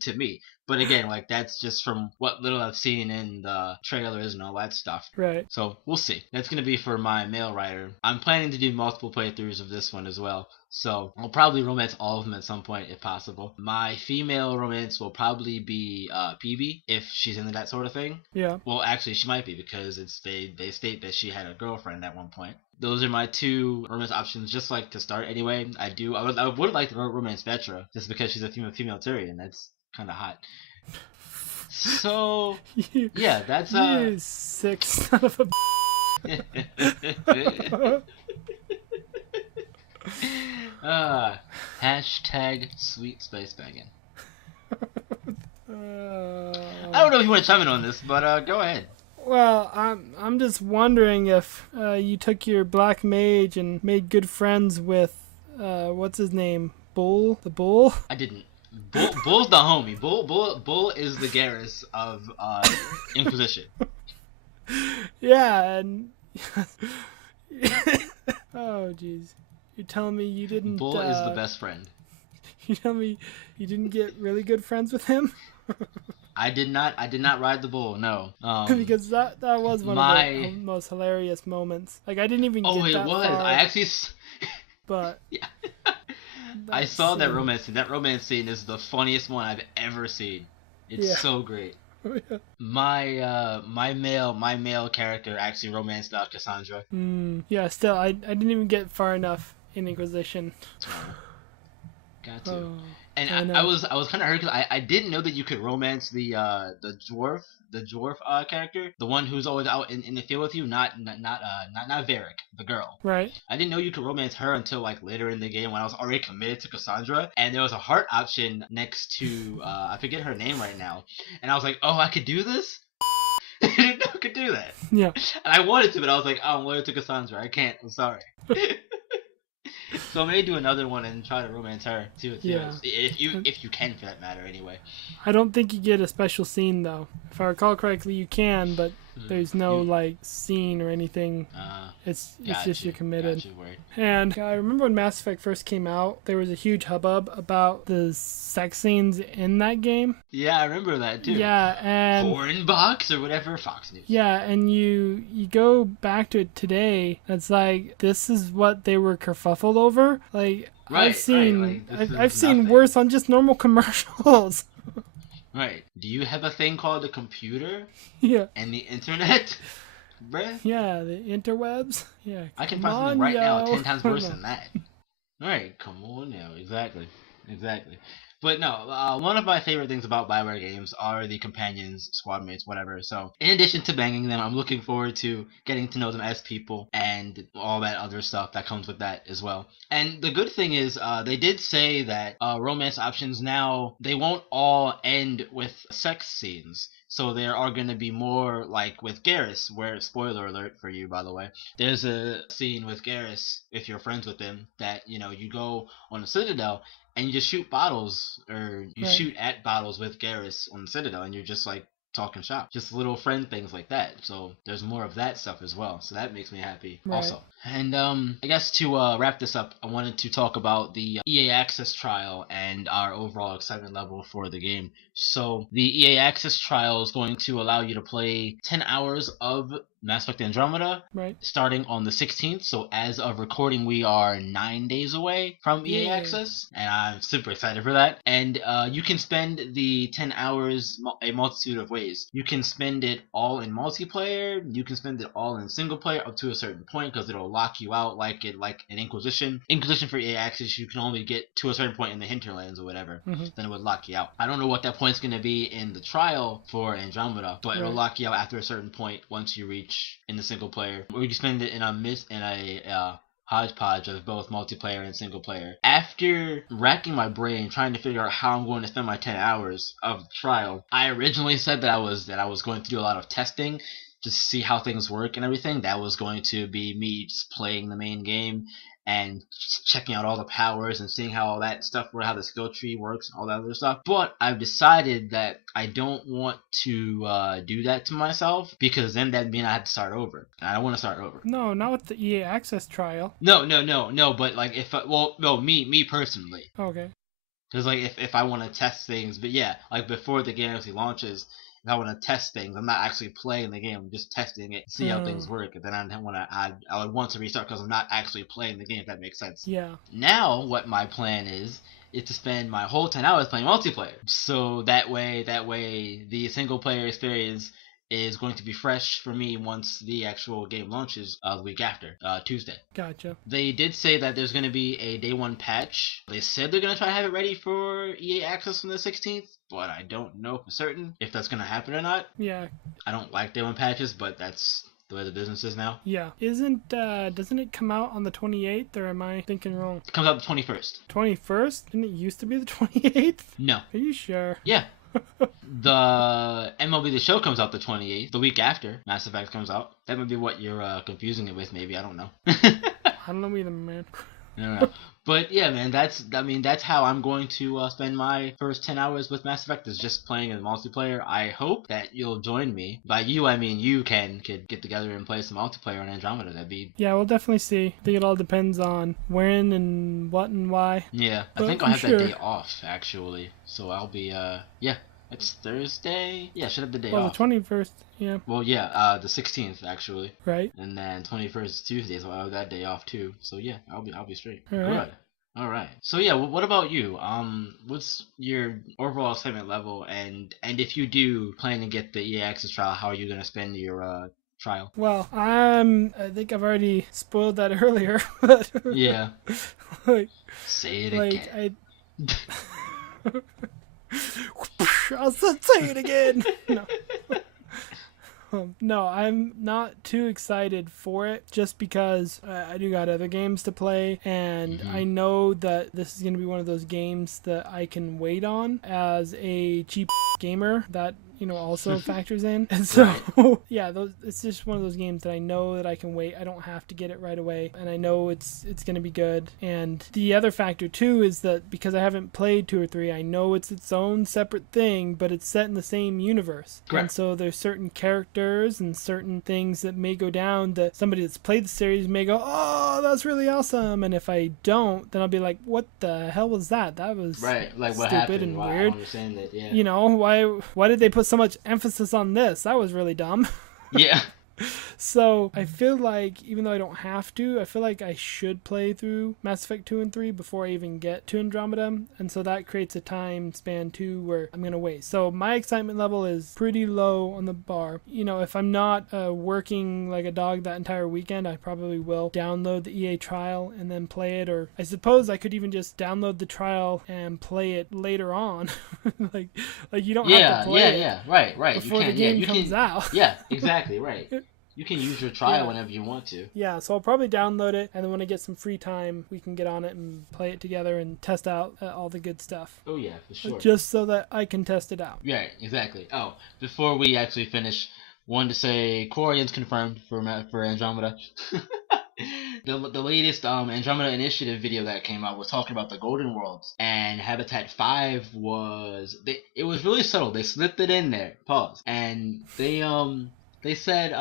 to me. But again, like that's just from what little I've seen in the trailers and all that stuff. Right. So we'll see. That's gonna be for my male writer. I'm planning to do multiple playthroughs of this one as well. So I'll probably romance all of them at some point if possible. My female romance will probably be PB if she's into that sort of thing. Yeah. Well, actually, she might be because they state that she had a girlfriend at one point. Those are my 2 romance options, just like to start anyway. I would like to romance Vetra just because she's a female Tyrion. That's kind of hot. So yeah, that's you sick son of a. Hashtag sweet space banging. I don't know if you want to chime in on this, but go ahead. Well, I'm just wondering if you took your black mage and made good friends with what's his name, Bull, the Bull. I didn't. Bull's the homie. Bull is the Garrus of Inquisition. Yeah, and oh jeez, you're telling me you didn't. Bull is the best friend. You tell me you didn't get really good friends with him. I did not ride the bull. No. Because that was one of the most hilarious moments. Like I didn't even. Oh, get it that was. far, I actually. But yeah. I saw that romance scene. That romance scene is the funniest one I've ever seen. It's so great. Oh, yeah. My male character actually romanced Cassandra. Yeah. Still, I didn't even get far enough in Inquisition. Got to. And I was kind of hurt because I didn't know that you could romance the dwarf character, the one who's always out in the field with you, not Varric, the girl. Right. I didn't know you could romance her until like later in the game when I was already committed to Cassandra, and there was a heart option next to I forget her name right now, and I was like, oh, I could do this. I didn't know I could do that. Yeah. And I wanted to, but I was like, oh, I'm loyal to Cassandra. I can't. I'm sorry. So I may do another one and try to romance her too. Yeah. If you can, for that matter, anyway. I don't think you get a special scene though. If I recall correctly, you can, but there's no like scene or anything. It's just you're committed. And I remember when Mass Effect first came out, there was a huge hubbub about the sex scenes in that game. Yeah, I remember that too. Yeah, and Porn Box or whatever, Fox News. Yeah, and you go back to it today. It's like this is what they were kerfuffled over. Like right, I've seen I've seen nothing. worse on just normal commercials. Right. Do you have a thing called a computer? Yeah. And the internet? Bruh? Yeah, the interwebs. Yeah. I can find something right now 10 times worse than that. Alright, come on now. Exactly. But no, one of my favorite things about Bioware games are the companions, squad mates, whatever. So in addition to banging them, I'm looking forward to getting to know them as people and all that other stuff that comes with that as well. And the good thing is, they did say that romance options now, they won't all end with sex scenes. So there are going to be more like with Garrus, where, spoiler alert for you, by the way, there's a scene with Garrus, if you're friends with him, that, you go on the Citadel and you just shoot bottles, or you Right. shoot at bottles with Garrus on the Citadel, and you're just like talking shop. Just little friend things like that. So there's more of that stuff as well. So that makes me happy also. And I guess to wrap this up, I wanted to talk about the EA Access trial and our overall excitement level for the game. So the EA Access trial is going to allow you to play 10 hours of Mass Effect Andromeda, Right. starting on the 16th. So as of recording, we are 9 days away from EA Yay. Access, and I'm super excited for that. And you can spend the 10 hours a multitude of ways. You can spend it all in multiplayer. You can spend it all in single player up to a certain point, because it'll lock you out like an Inquisition. Inquisition for EA Access, you can only get to a certain point in the hinterlands or whatever. Mm-hmm. Then it would lock you out. I don't know what that point's going to be in the trial for Andromeda, but it'll Right. lock you out after a certain point once you reach in the single player. Or you can spend it in a hodgepodge of both multiplayer and single player. After racking my brain trying to figure out how I'm going to spend my 10 hours of the trial, I originally said that I was going to do a lot of testing just to see how things work and everything. That was going to be me just playing the main game and checking out all the powers and seeing how all that stuff works, how the skill tree works, and all that other stuff. But I've decided that I don't want to do that to myself, because then that'd mean I have to start over. And I don't want to start over. No, not with the EA Access trial. No. But like, me personally. Okay. Because like, if I want to test things, but yeah, like before the game actually launches, if I want to test things, I'm not actually playing the game. I'm just testing it, see how things work, and then I would want to restart because I'm not actually playing the game. If that makes sense. Yeah. Now, what my plan is to spend my whole 10 hours playing multiplayer. So that way, the single player experience is going to be fresh for me once the actual game launches the week after, Tuesday. Gotcha. They did say that there's going to be a day one patch. They said they're going to try to have it ready for EA Access on the 16th, but I don't know for certain if that's going to happen or not. Yeah. I don't like day one patches, but that's the way the business is now. Yeah. Doesn't it come out on the 28th, or am I thinking wrong? It comes out the 21st. 21st? Didn't it used to be the 28th? No. Are you sure? Yeah. The MLB The Show comes out the 28th, the week after Mass Effect comes out. That might be what you're confusing it with, maybe. I don't know. I don't know either, man. I don't know. But yeah, man, that's how I'm going to spend my first 10 hours with Mass Effect, is just playing in multiplayer. I hope that you'll join me. By you, I mean you could get together and play some multiplayer on Andromeda. That'd be... Yeah, we'll definitely see. I think it all depends on when and what and why. Yeah, I But think for I'll have sure. that day off, actually. So I'll be, yeah, it's Thursday. Yeah, should have the day Well, off. the 21st, yeah, Well, yeah, the 16th, actually. right? And then 21st is Tuesday, so I'll have that day off, too. So yeah, I'll be straight. All right. Good. All right. So yeah, what about you? What's your overall excitement level, and if you do plan to get the EA Access trial, how are you gonna spend your trial? Well, I think I've already spoiled that earlier, but Yeah. like, Say it like again. I'll say it again. No. No, I'm not too excited for it, just because I do got other games to play, and I know that this is going to be one of those games that I can wait on as a cheap gamer that also factors in. And so yeah, it's just one of those games that I know that I can wait. I don't have to get it right away, and I know it's going to be good. And the other factor too is that because I haven't played 2 or 3, I know it's its own separate thing, but it's set in the same universe. Correct. And so there's certain characters and certain things that may go down that somebody that's played the series may go, oh, that's really awesome. And if I don't, then I'll be like, what the hell was that? That was Right, like what stupid happened? and Wow, I weird. understand that. Yeah. Why did they put so much emphasis on this? That was really dumb. Yeah. So I feel like, even though I don't have to, I feel like I should play through Mass Effect 2 and 3 before I even get to Andromeda. And so that creates a time span too where I'm going to wait. So my excitement level is pretty low on the bar. You know, if I'm not working like a dog that entire weekend, I probably will download the EA trial and then play it. Or I suppose I could even just download the trial and play it later on. like you don't have to play it right. before the game comes out. Yeah, exactly, right. You can use your trial whenever you want to. Yeah, so I'll probably download it, and then when I get some free time, we can get on it and play it together and test out all the good stuff. Oh, yeah, for sure. Just so that I can test it out. Yeah, exactly. Oh, before we actually finish, wanted to say Quarian's confirmed for Andromeda. The latest Andromeda Initiative video that came out was talking about the Golden Worlds, and Habitat 5 was... It was really subtle. They slipped it in there. Pause. And They said,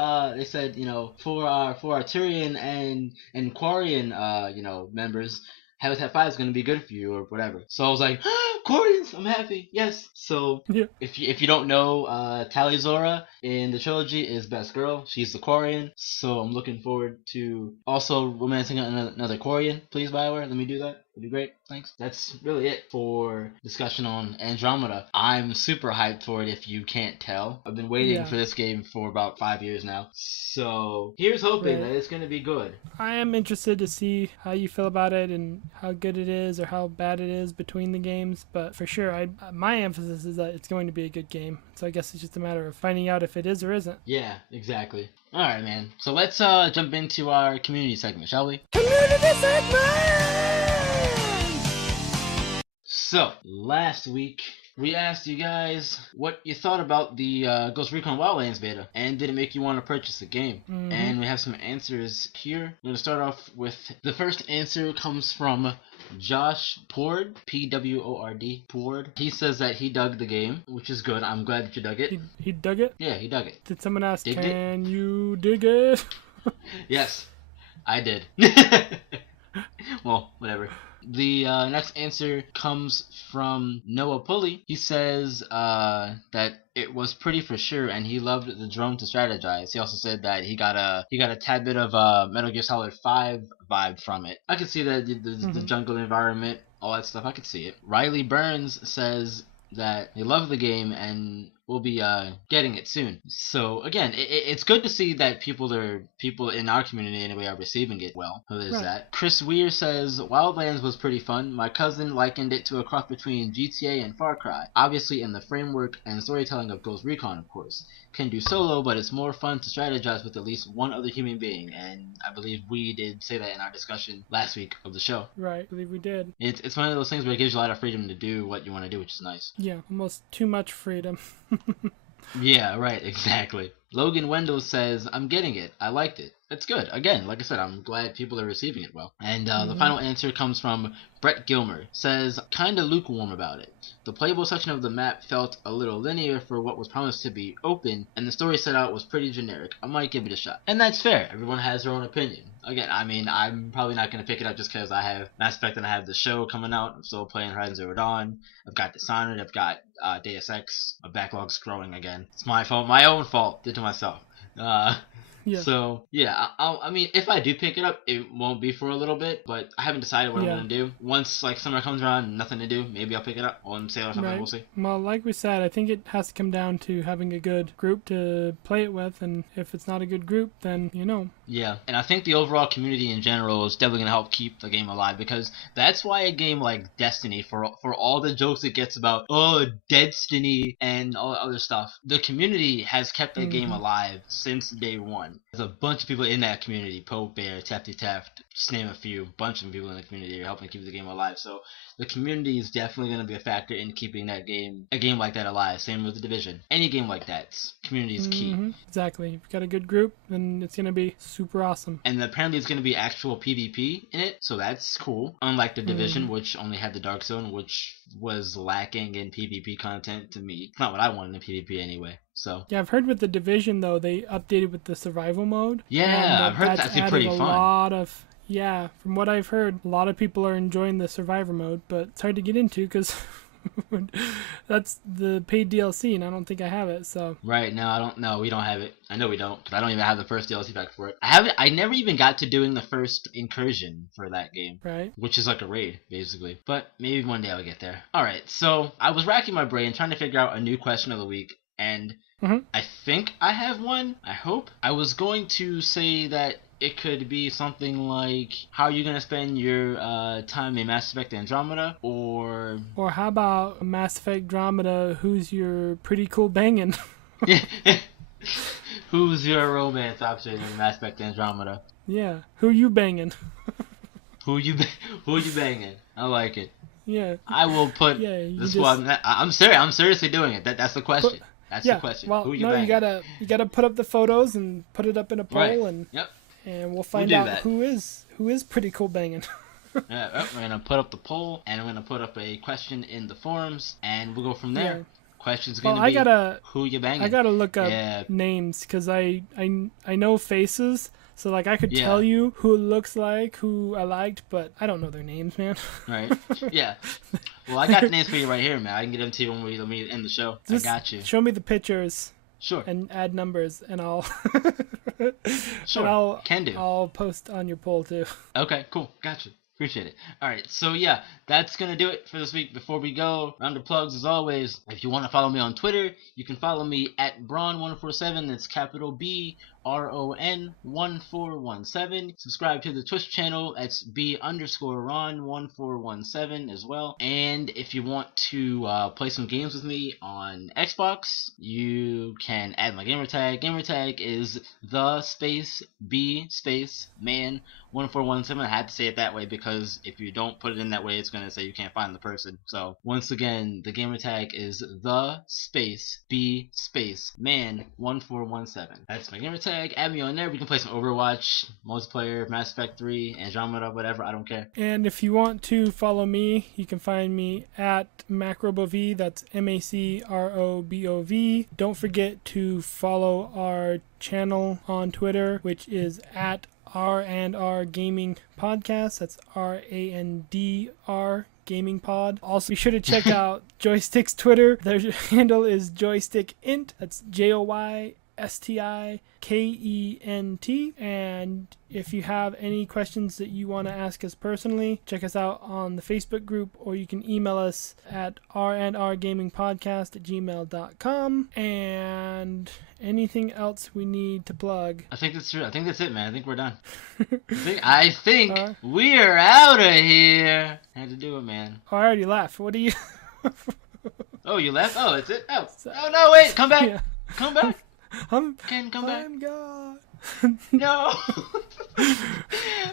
you know, for our Tyrian and Quarian, you know, members, Habitat 5 is going to be good for you or whatever. So I was like, Quarians, I'm happy, yes. So if you don't know, Talizora in the trilogy is best girl. She's the Quarian. So I'm looking forward to also romancing another Quarian. Please, Bioware, let me do that. It'd be great. Thanks. That's really it for discussion on Andromeda. I'm super hyped for it if you can't tell. I've been waiting for this game for about 5 years now. So here's hoping that it's going to be good. I am interested to see how you feel about it and how good it is or how bad it is between the games. But for sure, my emphasis is that it's going to be a good game. So I guess it's just a matter of finding out if it is or isn't. Yeah, exactly. All right, man. So let's jump into our community segment, shall we? Community segment! So, last week, we asked you guys what you thought about the Ghost Recon Wildlands beta, and did it make you want to purchase the game? Mm-hmm. And we have some answers here. I'm going to start off with the first answer comes from Josh Pord, P-W-O-R-D, Pord. He says that he dug the game, which is good. I'm glad that you dug it. He dug it? Yeah, he dug it. Did someone ask, can you dig it? Yes, I did. Well, whatever. The next answer comes from Noah Pulley. He says that it was pretty for sure, and he loved the drone to strategize. He also said that he got a tad bit of Metal Gear Solid 5 vibe from it. I could see that the jungle environment, all that stuff. I could see it. Riley Burns says that they love the game and will be getting it soon. So again, it's good to see that people in our community anyway are receiving it well. So there's that. Chris Weir says Wildlands was pretty fun. My cousin likened it to a cross between GTA and Far Cry. Obviously in the framework and storytelling of Ghost Recon, of course. Can do solo, but it's more fun to strategize with at least one other human being, and I believe we did say that in our discussion last week of the show. Right, I believe we did. It's one of those things where it gives you a lot of freedom to do what you want to do, which is nice. Yeah, almost too much freedom. Yeah, right, exactly. Logan Wendell says, I'm getting it. I liked it. That's good. Again, like I said, I'm glad people are receiving it well. And the final answer comes from Brett Gilmer. Says, kinda lukewarm about it. The playable section of the map felt a little linear for what was promised to be open, and the story set out was pretty generic. I might give it a shot. And that's fair. Everyone has their own opinion. Again, I mean, I'm probably not going to pick it up just because I have Mass Effect and I have the show coming out. I'm still playing Horizon Zero Dawn. I've got Dishonored. I've got Deus Ex. My backlog's growing again. It's my fault. My own fault. Did to myself. Yeah. So, yeah, I mean, if I do pick it up, it won't be for a little bit, but I haven't decided what I'm going to do. Once, like, summer comes around, nothing to do, maybe I'll pick it up on sale or something, right. We'll see. Well, like we said, I think it has to come down to having a good group to play it with, and if it's not a good group, then, you know. Yeah, and I think the overall community in general is definitely going to help keep the game alive, because that's why a game like Destiny, for all the jokes it gets about, Deadstiny and all that other stuff, the community has kept the game alive since day one. There's a bunch of people in that community, Pope Bear, Tefty Taft, just name a few, bunch of people in the community are helping keep the game alive. So the community is definitely going to be a factor in keeping a game like that alive. Same with The Division. Any game like that, community is key. Exactly. If you've got a good group, then it's going to be super awesome. And apparently it's going to be actual PvP in it, so that's cool. Unlike The Division, which only had the Dark Zone, which was lacking in PvP content to me. It's not what I wanted in PvP anyway. So yeah, I've heard with The Division though, they updated with the survival mode. Yeah, I've heard that's actually pretty fun. Yeah, from what I've heard, a lot of people are enjoying the survivor mode, but it's hard to get into because That's the paid DLC, and I don't think I have it. So Right now, I don't know. We don't have it. I know we don't, because I don't even have the first DLC pack for it. I haven't. I never even got to doing the first incursion for that game, right. which is like a raid, basically. But maybe one day I'll get there. All right. So I was racking my brain trying to figure out a new question of the week, and I think I have one. I hope. I was going to say that it could be something like, how are you going to spend your time in Mass Effect Andromeda, or how about Mass Effect Andromeda? Who's your pretty cool banging? who's your romance option in Mass Effect Andromeda? Yeah, who you banging? Who you banging? I like it. Yeah. I will put this one. I'm serious. I'm seriously doing it. That's the question. That's the question. Well, who you banging? You gotta put up the photos and put it up in a poll, and and we'll find out who is pretty cool banging. We're gonna put up the poll, and I'm gonna put up a question in the forums, and we'll go from there. Yeah. Question's gonna be who you banging. I gotta look up names, because I know faces, so like I could tell you who it looks like, who I liked, but I don't know their names, man. Right. Yeah. Well, I got the names for you right here, man. I can get them to you when we end the show. Just I got you. Show me the pictures. Sure. And add numbers, and I'll sure. And Can do. I'll post on your poll too. Okay, cool. Gotcha. Appreciate it. All right, so yeah, that's going to do it for this week. Before we go, round of plugs as always. If you want to follow me on Twitter, you can follow me at Bron147. That's capital BRON 1417. Subscribe to the Twitch channel. That's B_Ron1417 as well. And if you want to play some games with me on Xbox, you can add my gamertag. Gamertag is the_B_man1417. I had to say it that way because if you don't put it in that way, it's going to say you can't find the person. So once again, the gamertag is the_B_man1417. That's my gamertag. Add me on there. We can play some Overwatch, multiplayer, Mass Effect 3, Andromeda, whatever. I don't care. And if you want to follow me, you can find me at Macrobov. That's MACROBOV. Don't forget to follow our channel on Twitter, which is at R&R Gaming Podcast. That's RANDR Gaming Pod. Also, be sure to check out JoyStik's Twitter. Their handle is JoyStik Int. That's JoyStikent. And if you have any questions that you want to ask us personally, check us out on the Facebook group, or you can email us at rnrgamingpodcast@gmail.com. And anything else we need to plug? I think that's true. I think that's it, man. I think we're done. I think we're out of here. Had to do it, man. Oh, I already left. What do you... Oh, you left? Oh, it's it? Oh, no, wait. Come back. Yeah. Come back. Come back. I'm gone. No.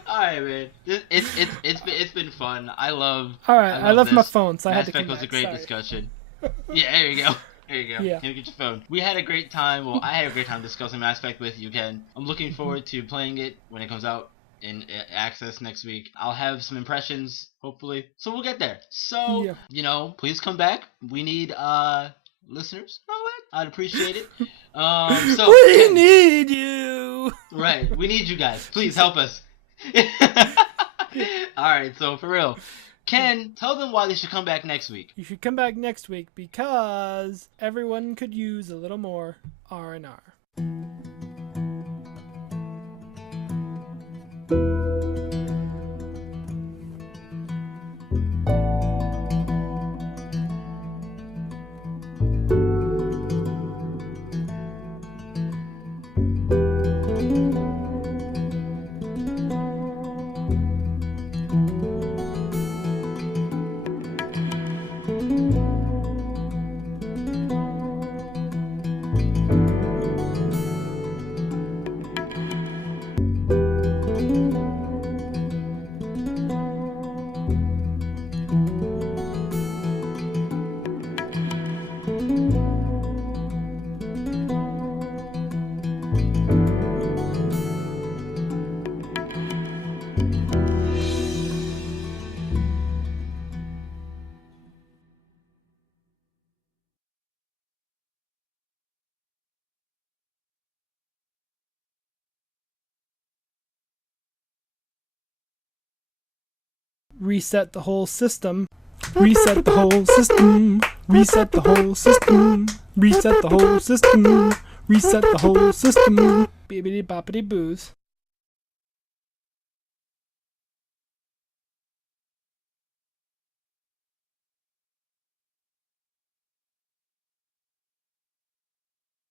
Alright, man. It's been fun. I love my phone, so I had to come back. Was a great discussion. Yeah, there you go. There you go. Yeah. Get your phone. We had a great time. Well, I had a great time discussing Mass Effect with you, Ken. I'm looking forward to playing it when it comes out in access next week. I'll have some impressions, hopefully. So we'll get there. So, please come back. We need listeners. I'd appreciate it. So we need you. Right, we need you guys. Please help us. All right, so for real, Ken, tell them why they should come back next week. You should come back next week because everyone could use a little more R&R. Reset the whole system. Reset the whole system. Reset the whole system. Reset the whole system. Reset the whole system. Bibbidi boppity boos.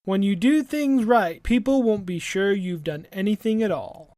When you do things right, people won't be sure you've done anything at all.